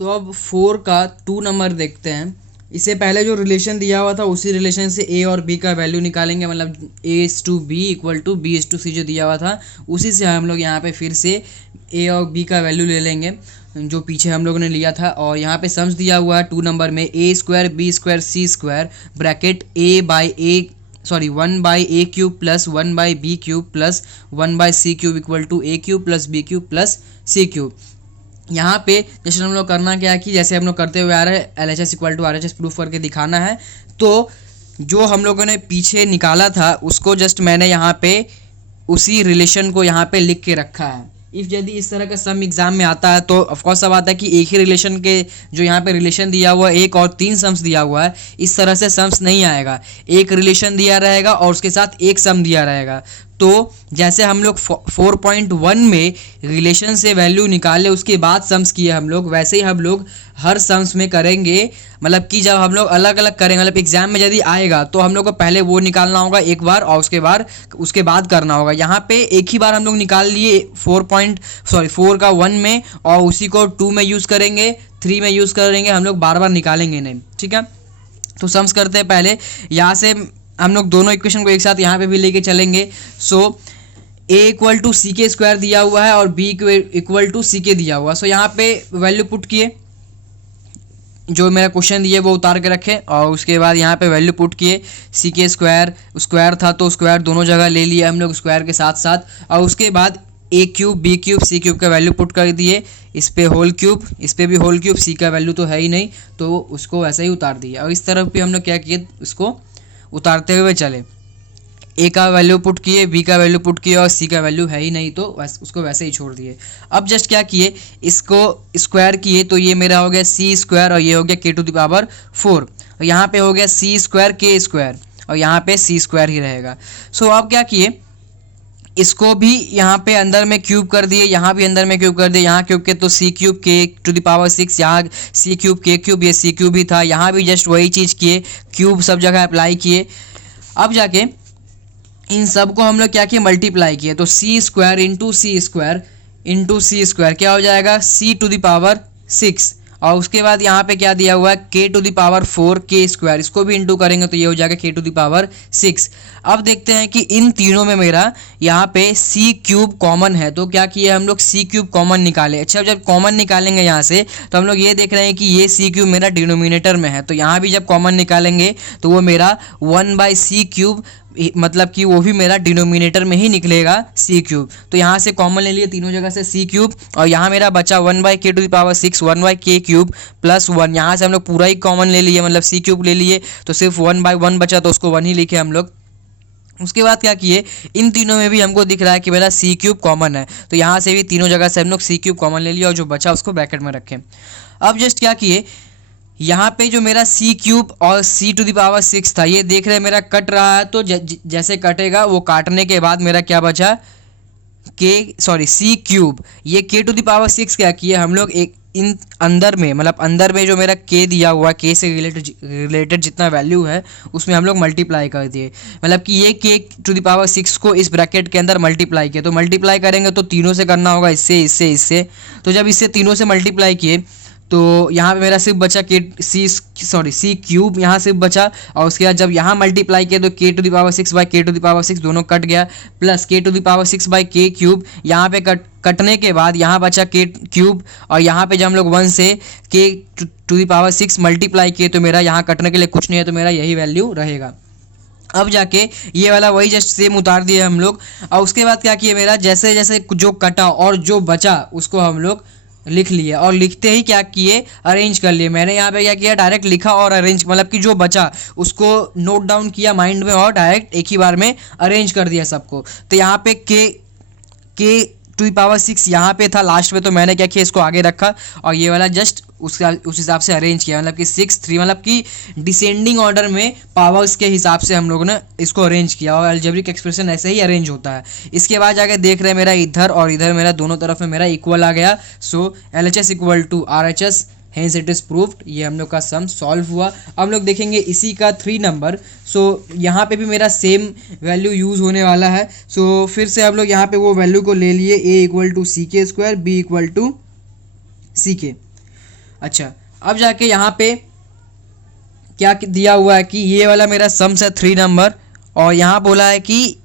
तो अब 4 का 2 नंबर देखते हैं। इससे पहले जो रिलेशन दिया हुआ था उसी रिलेशन से A और B का वैल्यू निकालेंगे, मतलब A:B = B:C जो दिया हुआ था उसी से हम लोग यहाँ पे फिर से A और B का वैल्यू ले लेंगे। जो पीछे हम लोगों ने लिया था। और यहाँ पे सम्स दिया हुआ है 2 नंबर में A square B square C square bracket one by A cube plus one by B cube plus one by C cube equal to A cube plus B cube plus C cube. यहाँ पे जैसे हम लोग करना क्या है कि जैसे हम लोग करते हुए आ रहे हैं LHS equal to RHS proof करके दिखाना है। तो जो हम लोगों ने पीछे निकाला था उसको जस्ट मैंने यहाँ पे उसी रिलेशन को यहाँ पे लिख के रखा है। इफ़ यदि इस तरह का सम एग्जाम में आता है तो ऑफकोर्स सब आता है कि एक ही रिलेशन के जो यहाँ पे रिलेशन दिया हुआ है एक और 3 सम्स दिया हुआ है, इस तरह से सम्स नहीं आएगा। एक रिलेशन दिया रहेगा और उसके साथ एक सम दिया रहेगा। तो जैसे हम लोग 4.1 में रिलेशन से वैल्यू निकाले उसके बाद सम्स किए हम लोग, वैसे ही हम लोग हर सम्स में करेंगे। मतलब कि जब हम लोग अलग अलग करेंगे, मतलब एग्जाम में यदि आएगा तो हम लोग को पहले वो निकालना होगा एक बार और उसके बाद करना होगा। यहाँ पे एक ही बार हम लोग निकाल लिए 4 का 1 में और उसी को 2 में यूज़ करेंगे, 3 में यूज़ करेंगे, हम लोग बार बार निकालेंगे नहीं। ठीक है, तो सम्स करते हैं। पहले यहाँ से हम लोग दोनों इक्वेशन को एक साथ यहाँ पे भी लेके चलेंगे। सो a इक्वल टू सी के स्क्वायर दिया हुआ है और b इक्वल टू सी के दिया हुआ है। सो यहाँ पे वैल्यू पुट किए, जो मेरा क्वेश्चन दिए वो उतार के रखे और उसके बाद यहाँ पे वैल्यू पुट किए। सी के स्क्वायर था तो स्क्वायर दोनों जगह ले लिए हम लोग स्क्वायर के साथ साथ, और उसके बाद ए cube B cube C cube का वैल्यू पुट कर दिए। इस पे होल क्यूब, इस पे भी होल क्यूब, सी का वैल्यू तो है ही नहीं तो उसको वैसे ही उतार दिया। और इस तरफ भी हम लोग क्या किए, उसको उतारते हुए चले। ए का वैल्यू पुट किए, बी का वैल्यू पुट किए और सी का वैल्यू है ही नहीं तो उसको वैसे ही छोड़ दिए। अब जस्ट क्या किए, इसको स्क्वायर किए तो ये मेरा हो गया सी स्क्वायर और ये हो गया के टू द पावर 4। और यहाँ पे हो गया सी स्क्वायर के स्क्वायर और यहाँ पे सी स्क्वायर ही रहेगा। सो अब क्या किए, इसको भी यहाँ पे अंदर में क्यूब कर दिए, यहाँ भी अंदर में क्यूब कर दिए। यहाँ क्यूब के तो सी क्यूब के टू द पावर 6, यहाँ सी क्यूब के क्यूब, ये सी क्यूब ही था। यहाँ भी जस्ट वही चीज़ किए, क्यूब सब जगह अप्लाई किए। अब जाके इन सब को हम लोग क्या किए, मल्टीप्लाई किए। तो सी स्क्वायर इंटू सी स्क्वायर क्या हो जाएगा, सी टू द पावर 6। और उसके बाद यहाँ पे क्या दिया हुआ है, के टू द पावर 4 के स्क्वायर, इसको भी इंटू करेंगे तो ये हो जाएगा के टू द पावर 6। अब देखते हैं कि इन तीनों में मेरा यहाँ पे सी क्यूब कॉमन है तो क्या किया हम लोग, सी क्यूब कॉमन निकाले। अच्छा, जब कॉमन निकालेंगे यहाँ से तो हम लोग ये देख रहे हैं कि ये सी क्यूब मेरा डिनोमिनेटर में है, तो यहाँ भी जब कॉमन निकालेंगे तो वो मेरा 1/c क्यूब, मतलब कि वो भी मेरा डिनोमिनेटर में ही निकलेगा सी क्यूब। तो यहाँ से कॉमन ले लिए तीनों जगह से सी क्यूब और यहाँ मेरा बचा 1/k to the power 6 1/k cube plus 1। यहाँ से हम लोग पूरा ही कॉमन ले लिए, मतलब सी क्यूब ले लिए तो सिर्फ 1/1 बचा तो उसको 1 ही लिखे हम लोग। उसके बाद क्या किए, इन तीनों में भी हमको दिख रहा है कि मेरा सी क्यूब कॉमन है तो यहाँ से भी तीनों जगह से हम लोग सी क्यूब कॉमन ले लिया और जो बचा उसको ब्रैकेट में रखें। अब जस्ट क्या किए, यहाँ पे जो मेरा सी क्यूब और सी टू द पावर 6 था ये देख रहे हैं मेरा कट रहा है, तो जैसे कटेगा वो काटने के बाद मेरा क्या बचा, सी क्यूब। ये के टू द पावर 6 क्या किया हम लोग, एक इन अंदर में, मतलब अंदर में जो मेरा के दिया हुआ है, के से रिलेटेड जितना वैल्यू है उसमें हम लोग मल्टीप्लाई कर दिए। मतलब कि ये के टू द पावर 6 को इस ब्रैकेट के अंदर मल्टीप्लाई किया। तो मल्टीप्लाई करेंगे तो तीनों से करना होगा, इससे। तो जब इससे तीनों से मल्टीप्लाई किए तो यहाँ पे मेरा सिर्फ बचा सी क्यूब यहाँ सिर्फ बचा। और उसके बाद जब यहाँ मल्टीप्लाई किया तो के टू द पावर 6/के टू द पावर 6 दोनों कट गया, plus K to the power 6/के क्यूब। यहाँ पे कटने के बाद यहाँ बचा के क्यूब और यहाँ पे जब हम लोग 1 से के टू द पावर 6 मल्टीप्लाई किए तो मेरा यहाँ कटने के लिए कुछ नहीं है तो मेरा यही वैल्यू रहेगा। अब जाके ये वाला वही जस्ट सेम उतार दिए हम लोग। और उसके बाद क्या किया, मेरा जैसे जैसे जो कटा और जो बचा उसको हम लोग लिख लिए और लिखते ही क्या किए, अरेंज कर लिए। मैंने यहाँ पे क्या किया, डायरेक्ट लिखा और अरेंज, मतलब कि जो बचा उसको नोट डाउन किया माइंड में और डायरेक्ट एक ही बार में अरेंज कर दिया सबको। तो यहाँ पे के टू द पावर 6 यहाँ पे था लास्ट में, तो मैंने क्या किया, इसको आगे रखा और ये वाला जस्ट उस हिसाब से अरेंज किया, मतलब कि 6 3, मतलब कि डिसेंडिंग ऑर्डर में पावर्स के हिसाब से हम लोगों ने इसको अरेंज किया और अलजेब्रिक एक्सप्रेशन ऐसे ही अरेंज होता है। इसके बाद जाके देख रहे हैं मेरा इधर और इधर मेरा दोनों तरफ में मेरा इक्वल आ गया। So LHS equal to RHS, hence it is proved. ये हम लोग का सम सॉल्व हुआ। अब हम लोग देखेंगे इसी का 3 नंबर। सो यहाँ पे भी मेरा सेम वैल्यू यूज़ होने वाला है। सो फिर से हम लोग यहाँ पे वो वैल्यू को ले लिए, a इक्वल टू सी के स्क्वायर, बी इक्वल टू सी के। अच्छा, अब जाके यहाँ पे क्या दिया हुआ है कि ये वाला मेरा सम्स है 3 नंबर और यहाँ बोला है कि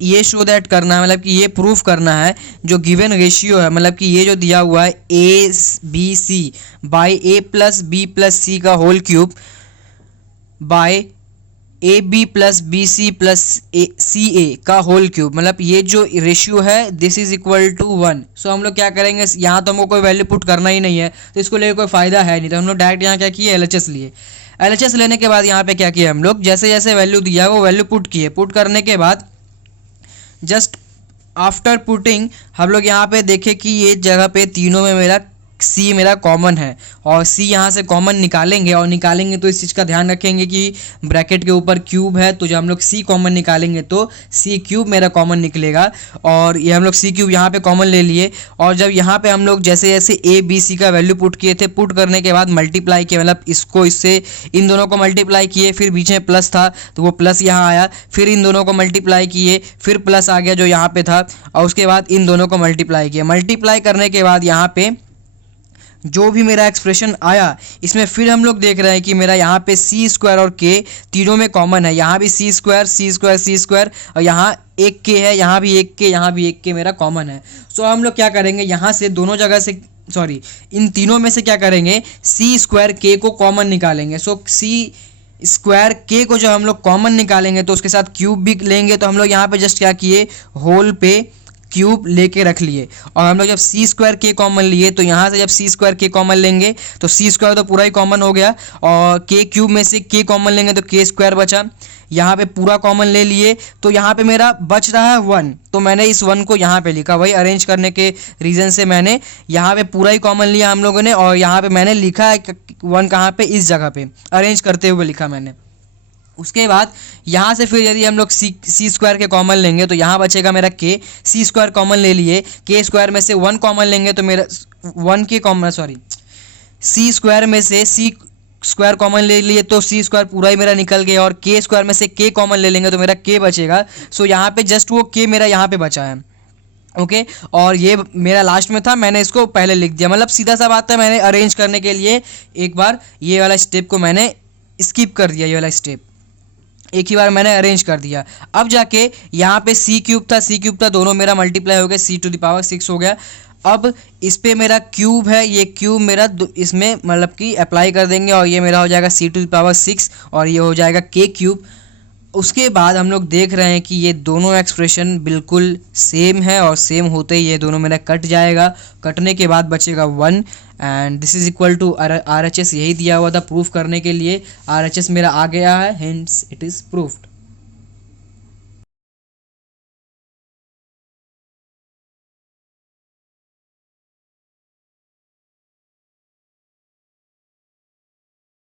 ये शो दैट करना है, मतलब कि ये प्रूफ करना है जो गिवन रेशियो है, मतलब कि ये जो दिया हुआ है A B C by A plus B plus C का whole cube by A B plus B C plus C A का होल क्यूब, मतलब ये जो रेशियो है this is equal to 1। So हम लोग क्या करेंगे, यहाँ तो हमको कोई वैल्यू पुट करना ही नहीं है तो इसको लेकर कोई फ़ायदा है नहीं, तो हम लोग डायरेक्ट यहाँ क्या किए, LHS लिए। LHS लेने के बाद यहाँ पे क्या किया हम लोग, जैसे जैसे वैल्यू दिया वो वैल्यू पुट किए। पुट करने के बाद जस्ट आफ्टर पुटिंग हम लोग यहाँ पे देखें कि ये जगह पे तीनों में मेरा सी मेरा कॉमन है और सी यहाँ से कॉमन निकालेंगे, और निकालेंगे तो इस चीज़ का ध्यान रखेंगे कि ब्रैकेट के ऊपर क्यूब है, तो जब हम लोग सी कॉमन निकालेंगे तो सी क्यूब मेरा कॉमन निकलेगा। और ये हम लोग सी क्यूब यहाँ पे कॉमन ले लिए, और जब यहाँ पे हम लोग जैसे जैसे ए बी सी का वैल्यू पुट किए थे, पुट करने के बाद मल्टीप्लाई किए, मतलब इसको इससे इन दोनों को मल्टीप्लाई किए, फिर बीच में प्लस था तो वो प्लस यहाँ आया, फिर इन दोनों को मल्टीप्लाई किए, फिर प्लस आ गया जो यहाँ पे था, और उसके बाद इन दोनों को मल्टीप्लाई किया। मल्टीप्लाई करने के बाद यहाँ पे जो भी मेरा एक्सप्रेशन आया, इसमें फिर हम लोग देख रहे हैं कि मेरा यहाँ पे सी स्क्वायर और के तीनों में कॉमन है। यहाँ भी सी square C square C square, और यहाँ एक के है, यहाँ भी एक के, यहाँ भी एक के मेरा कॉमन है। सो हम लोग क्या करेंगे, यहाँ से दोनों जगह से इन तीनों में से क्या करेंगे, सी स्क्वायर के को कॉमन निकालेंगे। सो सी स्क्वायर के को जब हम लोग कॉमन निकालेंगे तो उसके साथ क्यूब भी लेंगे, तो हम लोग यहाँ पे जस्ट क्या किए, होल पे क्यूब लेके रख लिए। और हम लोग जब सी स्क्वायर के कॉमन लिए तो यहाँ से जब सी स्क्वायर के कॉमन लेंगे तो सी स्क्वायर तो पूरा ही कॉमन हो गया, और के क्यूब में से के कॉमन लेंगे तो के स्क्वायर बचा। यहाँ पे पूरा कॉमन ले लिए तो यहाँ पे मेरा बच रहा है 1, तो मैंने इस 1 को यहाँ पे लिखा। वही अरेंज करने के रीज़न से मैंने यहाँ पे पूरा ही कॉमन लिया हम लोगों ने, और यहाँ पे मैंने लिखा है 1 कहाँ पे, इस जगह पे अरेंज करते हुए लिखा मैंने। उसके बाद यहाँ से फिर यदि हम लोग सी स्क्वायर के कॉमन लेंगे तो यहाँ बचेगा मेरा के, सी स्क्वायर कॉमन ले लिए, के स्क्वायर में से 1 कॉमन लेंगे तो मेरा 1 के कॉमन सी स्क्वायर में से सी स्क्वायर कॉमन ले लिए तो सी स्क्वायर पूरा ही मेरा निकल गया, और के स्क्वायर में से के कॉमन ले लेंगे तो मेरा के बचेगा। सो यहाँ पे जस्ट वो के मेरा यहाँ पे बचा है, ओके। और ये मेरा लास्ट में था, मैंने इसको पहले लिख दिया, मतलब सीधा सा बात है, मैंने अरेंज करने के लिए एक बार ये वाला स्टेप को मैंने स्किप कर दिया, ये वाला स्टेप एक ही बार मैंने अरेंज कर दिया। अब जाके यहाँ पे सी क्यूब था, दोनों मेरा मल्टीप्लाई हो गया, सी टू द पावर 6 हो गया। अब इस पे मेरा क्यूब है, ये क्यूब मेरा इसमें मतलब कि अप्लाई कर देंगे, और ये मेरा हो जाएगा सी टू द पावर 6, और ये हो जाएगा के क्यूब। उसके बाद हम लोग देख रहे हैं कि ये दोनों एक्सप्रेशन बिल्कुल सेम है, और सेम होते ही ये दोनों मेरा कट जाएगा। कटने के बाद बचेगा 1, and this is equal to RHS, यही दिया हुआ था प्रूफ करने के लिए। RHS मेरा आ गया है, हेंस इट इज़ प्रूफ्ड।